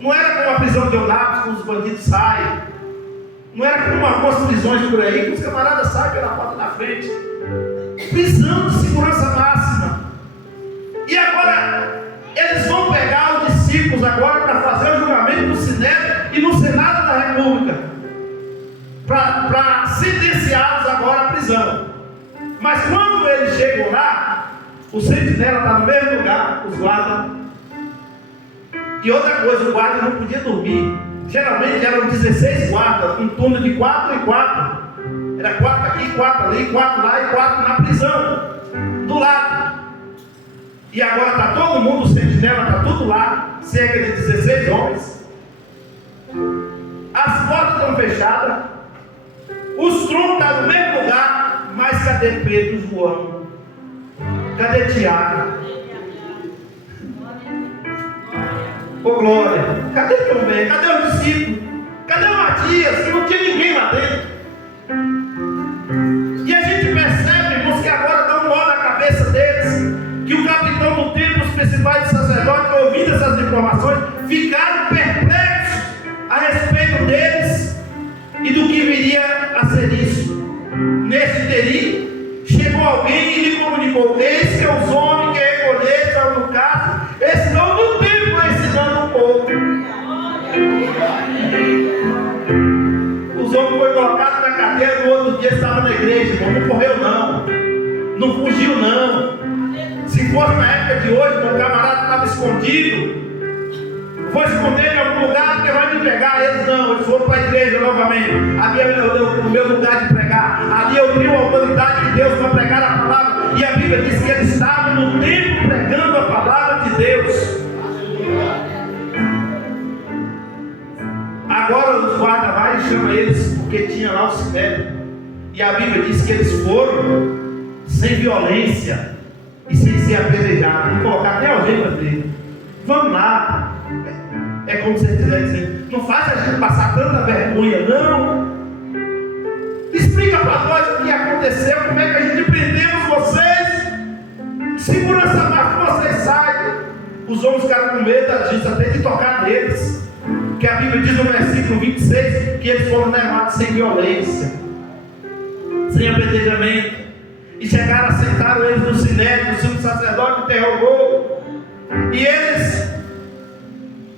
Não era como a prisão de Eunápolis, que os bandidos saem. Não era como algumas prisões por aí, que os camaradas saem pela porta da frente. Prisão de segurança máxima. E agora, eles vão pegar os discípulos agora para fazer o julgamento no Sinédrio e no Senado da República, para sentenciá-los agora à prisão. Mas quando eles chegam lá, o sentinela está no mesmo lugar, os guardas. E outra coisa, o guarda não podia dormir. Geralmente eram 16 guardas, um turno de 4 e 4. Era 4 aqui, 4 ali, 4 lá e 4 na prisão, do lado. E agora está todo mundo, o sentinela está tudo lá, cerca de 16 homens. As portas estão fechadas, os troncos estão no mesmo lugar, mas cadê Pedro, João? Cadê Tiago? Ô glória! Cadê também? Cadê os discípulos? Cadê o Matias? Não tinha ninguém lá dentro. E a gente percebe, irmãos, que agora dá um nó na cabeça deles, que o capitão do templo, os principais sacerdotes, ouvindo essas informações, ficaram perplexos a respeito deles e do que viria a ser isso. Nesse interim, chegou alguém e lhe comunicou: eis que os homens que recolheram estão no cárcere, estão no templo ensinando o povo. Os homens foram colocados na cadeia, no outro dia estavam na igreja, irmão. Não correu não, não fugiu não. Se fosse na época de hoje, o camarada estava escondido, vou esconder em algum lugar porque vai me pegar. Eles não, eles foram para a igreja novamente. Ali é o meu lugar de pregar. Ali eu tenho a autoridade de Deus para pregar a palavra. E a Bíblia diz que eles estavam no templo pregando a palavra de Deus. Agora os guardas vai e chama eles, porque tinha lá o Sinédrio. E a Bíblia diz que eles foram sem violência e sem ser apedrejados. Não colocar até algema dele. Vamos lá. É como se ele estivesse dizendo: não faz a gente passar tanta vergonha, não. Explica para nós o que aconteceu, como é que a gente prendemos vocês. Segurança mais que vocês saem. Os homens ficaram com medo disso, até de tocar neles. Que a Bíblia diz no versículo 26 que eles foram levados sem violência, sem apedrejamento, e chegaram a sentar eles no sinédrio. O sumo sacerdote interrogou, e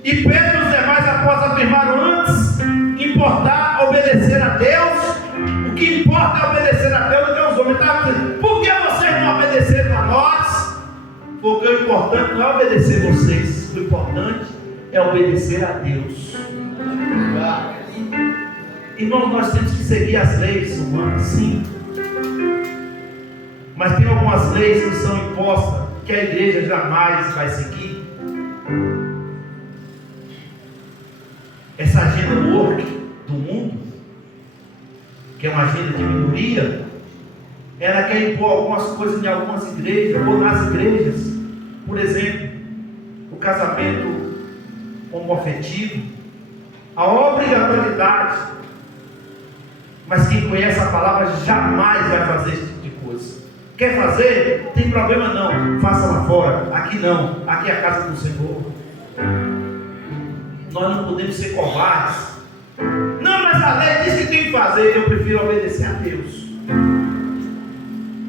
Pedro e os demais apóstolos afirmaram: antes importar obedecer a Deus, o que importa é obedecer a Deus do que aos homens. Estava dizendo: por que vocês não obedeceram a nós? Porque o importante não é obedecer vocês, o importante é obedecer a Deus. Irmãos, nós temos que seguir as leis humanas, sim, mas tem algumas leis que são impostas que a igreja jamais vai seguir. Essa agenda woke do mundo, que é uma agenda de minoria, ela quer impor algumas coisas em algumas igrejas ou nas igrejas. Por exemplo, o casamento homoafetivo, a obrigatoriedade. Mas quem conhece a palavra jamais vai fazer esse tipo de coisa. Quer fazer? Tem problema não, faça lá fora. Aqui não, aqui é a casa do Senhor. Nós não podemos ser covardes. Não, mas a lei diz que tem que fazer. Eu prefiro obedecer a Deus.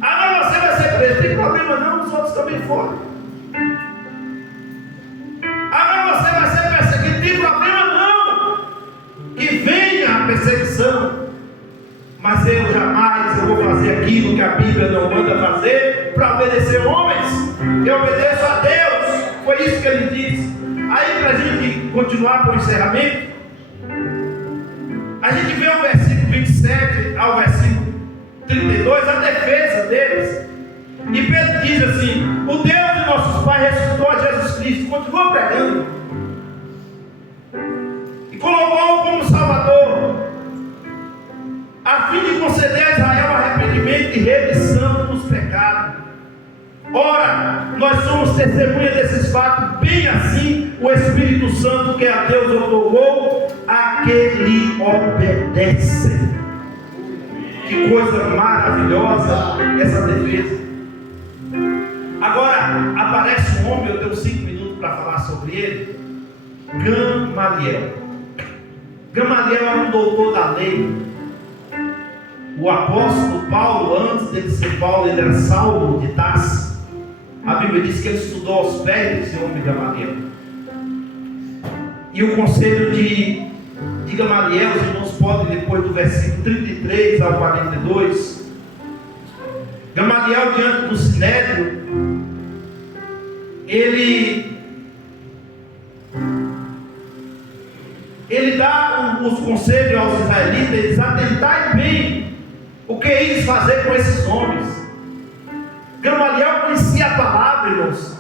Ah, mas você vai ser preso. Tem problema não, os outros também foram. Ah, mas você vai ser perseguido. Tem problema não, que venha a perseguição. Mas eu jamais vou fazer aquilo que a Bíblia não manda fazer para obedecer homens. Eu obedeço a Deus. Foi isso que ele disse. Aí, para a gente continuar para o encerramento, a gente vê o versículo 27 ao versículo 32, a defesa deles. E Pedro diz assim: o Deus de nossos pais ressuscitou a Jesus Cristo, continua pregando, e colocou-o como Salvador, a fim de conceder a Israel arrependimento e remissão dos pecados. Ora, nós somos testemunha desses fatos, bem assim o Espírito Santo que a Deus otorgou a que lhe obedecem. Que coisa maravilhosa essa defesa. Agora aparece um homem, eu tenho 5 minutos para falar sobre ele. Gamaliel. Gamaliel era um doutor da lei. O apóstolo Paulo, antes dele ser Paulo, ele era Saulo de Tarso. A Bíblia diz que ele estudou aos pés desse homem Gamaliel. E o conselho de Gamaliel, os irmãos podem, depois do versículo 33 ao 42. Gamaliel, diante do sinédrio, ele dá os conselhos aos israelitas: eles atentai bem o que eles fazer com esses homens. Gamaliel conhecia a palavra, irmãos.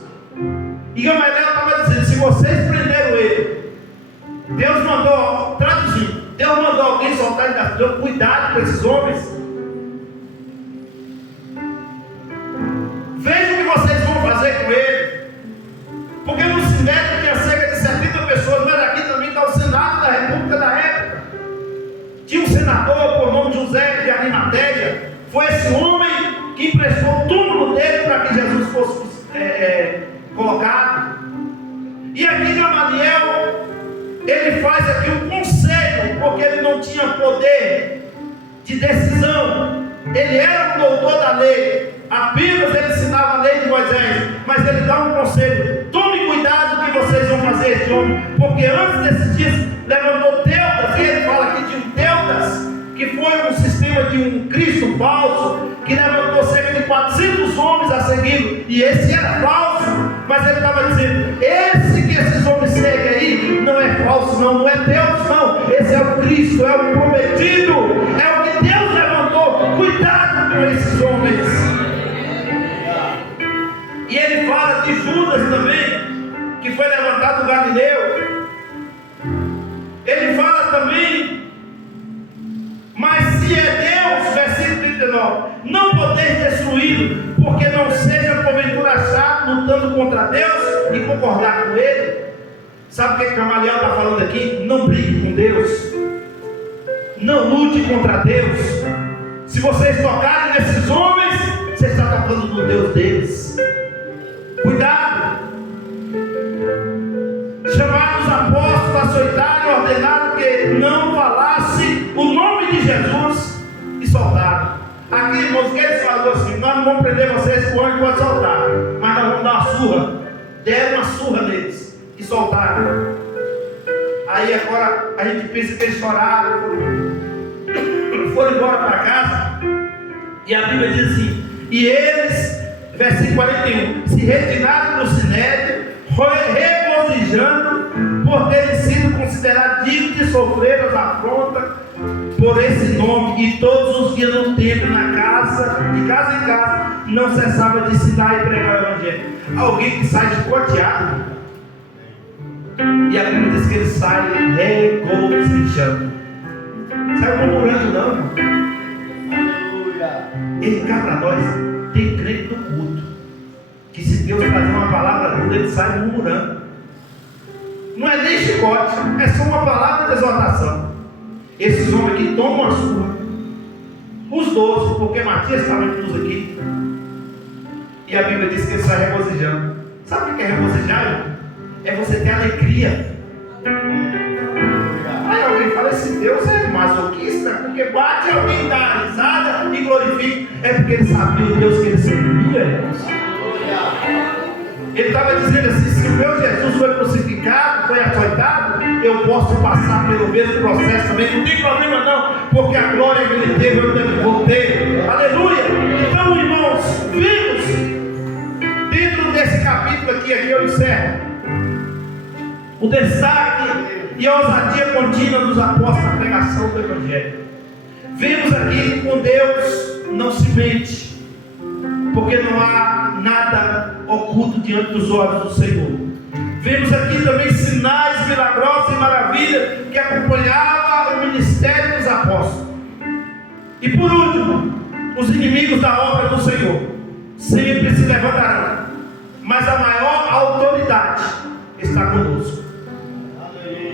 E Gamaliel estava dizendo: se vocês prenderam ele, Deus mandou, traduzindo, Deus mandou alguém soltar ele da prisão. Cuidado com esses homens. Vejam o que vocês vão fazer com ele. Porque no sinédrio tinha cerca de 70 pessoas, mas aqui também está o Senado da República da época. Tinha um senador por nome de José de Arimateia. Foi esse homem que emprestou o túmulo dele para que Jesus fosse colocado. E aqui Gamaliel, ele faz aqui um conselho, porque ele não tinha poder de decisão. Ele era um doutor da lei, apenas ele ensinava a lei de Moisés, mas ele dá um conselho: tome cuidado com o que vocês vão fazer esse homem, porque antes desses dias levantou Teudas, e ele fala aqui de um Teudas, que foi um sistema de um Cristo falso, que levantou cerca de 400 homens a segui-lo, e esse era falso, mas ele estava dizendo: esse que esses homens seguem aí, não é falso não é Deus não, esse é o Cristo, é o prometido, é o que Deus levantou. Cuidado com esses homens. E ele fala de Judas também, que foi levantado do Galileu. Ele fala também: mas se é Deus, versículo 39, não podeis destruí-lo, porque não seja porventura achado lutando contra Deus e concordar com ele. Sabe o que Gamaliel está falando aqui? Não brigue com Deus. Não lute contra Deus. Se vocês tocarem nesses homens, você está tocando no Deus deles. Cuidado. Chamaram os apóstolos, açoitaram e ordenaram que não falasse o nome de Jesus e soltaram. Aqui, irmãos, que eles falaram assim: nós não vamos prender vocês com o anjo pode soltar, mas nós vamos dar uma surra. Deram uma surra neles e soltaram. Aí agora a gente pensa que eles choraram, foram embora para casa. E a Bíblia diz assim: e eles, versículo 41, se retiraram do sinédrio, regozijando por terem sido considerados dignos de sofrer as afrontas por esse nome. E todos os dias no templo, na casa, de casa em casa, não cessava de ensinar e pregar o evangelho. Alguém que sai chicoteado, e a Bíblia diz que ele sai regozijando. Sai murmurando não, irmão. Ele cá para nós tem crente no culto, que se Deus trazer uma palavra dura, ele sai murmurando. Não é nem chicote, é só uma palavra de exortação. Esses homens aqui tomam a surra, os 12, porque Matias estava incluso aqui, e a Bíblia diz que ele sai regozijando. Sabe o que é regozijar, irmão? É você ter alegria. Aí alguém fala: esse Deus é masoquista, porque bate alguém, dá risada e glorifica. É porque ele sabia o Deus que ele servia, irmãos. Ele estava dizendo assim: se o meu Jesus foi crucificado, foi açoitado, eu posso passar pelo mesmo processo também, não tem problema não, porque a glória que ele teve, eu também vou ter. Aleluia! Então, irmãos, vimos dentro desse capítulo aqui eu encerro o destaque e a ousadia contínua dos apóstolos na pregação do Evangelho. Vemos aqui que com Deus não se mente, porque não há nada oculto diante dos olhos do Senhor. Vemos aqui também sinais milagrosos e maravilhas que acompanhavam o ministério dos apóstolos. E por último, os inimigos da obra do Senhor sempre se levantarão, mas a maior autoridade está conosco.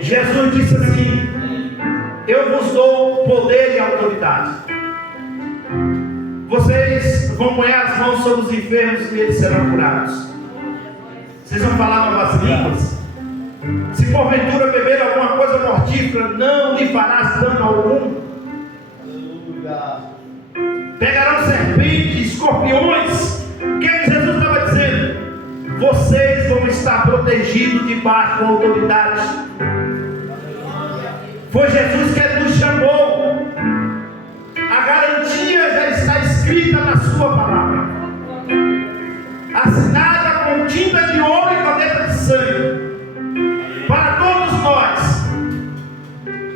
Jesus disse assim: eu vos dou poder e autoridade. Vocês vão pôr as mãos sobre os enfermos e eles serão curados. Vocês vão falar novas línguas. Se porventura beber alguma coisa mortífera, não lhe farás dano algum. Pegarão serpentes, escorpiões. O que Jesus estava dizendo? Vocês vão estar protegidos debaixo da autoridade. Foi Jesus que nos chamou. A garantia já está escrita na sua palavra, assinada com tinta de ouro e caneta de sangue, para todos nós.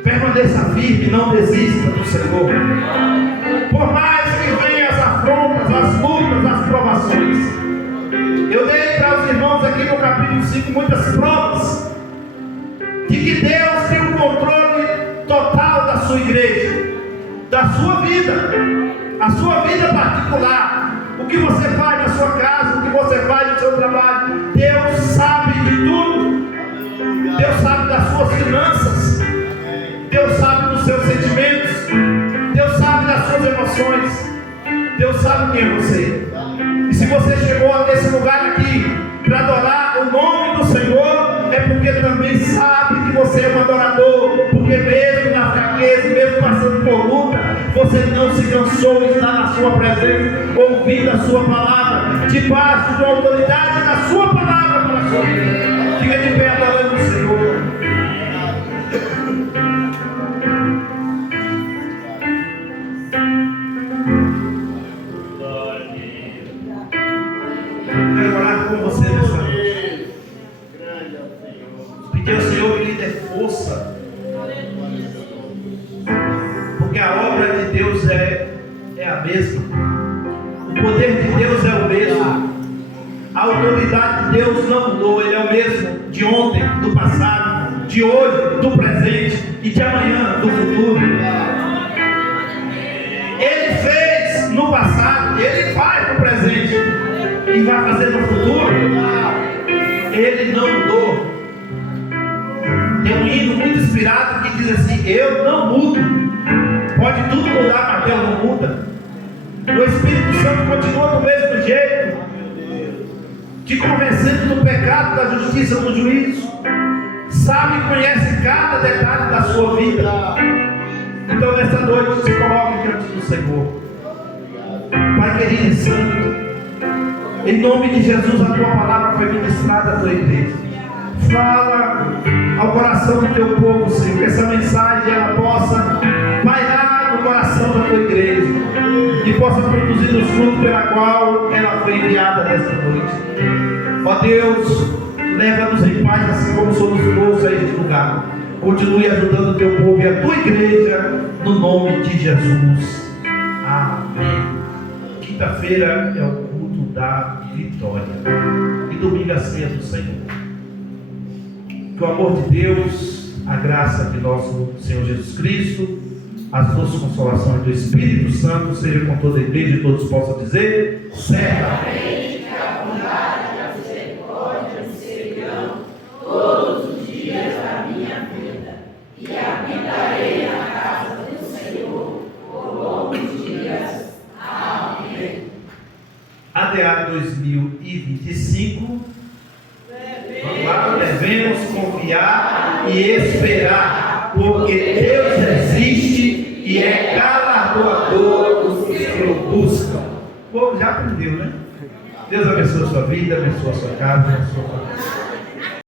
Permaneça firme, não desista do Senhor, por mais que venham as afrontas, as lutas, as provações. Eu dei para os irmãos aqui no capítulo 5 muitas provas de que Deus tem o controle total da sua igreja, da sua vida, a sua vida particular, o que você faz na sua casa, o que você faz no seu trabalho. Deus sabe de tudo. Deus sabe das suas finanças, Deus sabe dos seus sentimentos, Deus sabe das suas emoções, Deus sabe quem é você. E se você chegou nesse lugar aqui para adorar o nome do Senhor, é porque também sabe que você é um adorador, porque mesmo na fraqueza, mesmo passando por luta, você não se cansou de estar na sua presença, ouvindo a sua palavra, debaixo da autoridade da sua palavra para a sua vida. Fica de pé adorando o Senhor. Quero orar com você nessa noite. Pedir ao Senhor que lhe dê força, porque a obra de Deus é a mesma, o poder de Deus é o mesmo, a autoridade de Deus não mudou. Ele é o mesmo de ontem, do passado, de hoje, do presente e de amanhã, do futuro. Ele fez no passado, Ele faz no presente e vai fazer no futuro. Ele não mudou. hino muito inspirado que diz assim: eu não mudo. Pode tudo mudar, mas Deus não muda. O Espírito Santo continua do mesmo jeito, te convencendo do pecado, da justiça, do juízo. Sabe e conhece cada detalhe da sua vida. Então nesta noite se coloque diante do Senhor. Pai querido e santo, em nome de Jesus, a tua palavra foi ministrada à tua igreja. Fala ao coração do teu povo, Senhor, que essa mensagem ela possa pairar no coração da tua igreja e possa produzir os frutos pela qual ela foi enviada nesta noite. Ó Deus, leva-nos em paz, assim como somos trouxos a este lugar. Continue ajudando o teu povo e a tua igreja, no nome de Jesus. Amém. Quinta-feira é o culto da vitória e domingo a ceia do Senhor. Que o amor de Deus, a graça de nosso Senhor Jesus Cristo, as doces consolações do Espírito Santo seja com toda a igreja e todos possam dizer: certamente que a bondade e a misericórdia me seguirão todos os dias da minha vida, e habitarei na casa do Senhor por longos dias. Amém. ADA 2025. Devemos confiar e esperar, porque Deus existe e é galardoador dos que o buscam. O povo já aprendeu, né? Deus abençoe a sua vida, abençoe a sua casa e a sua família.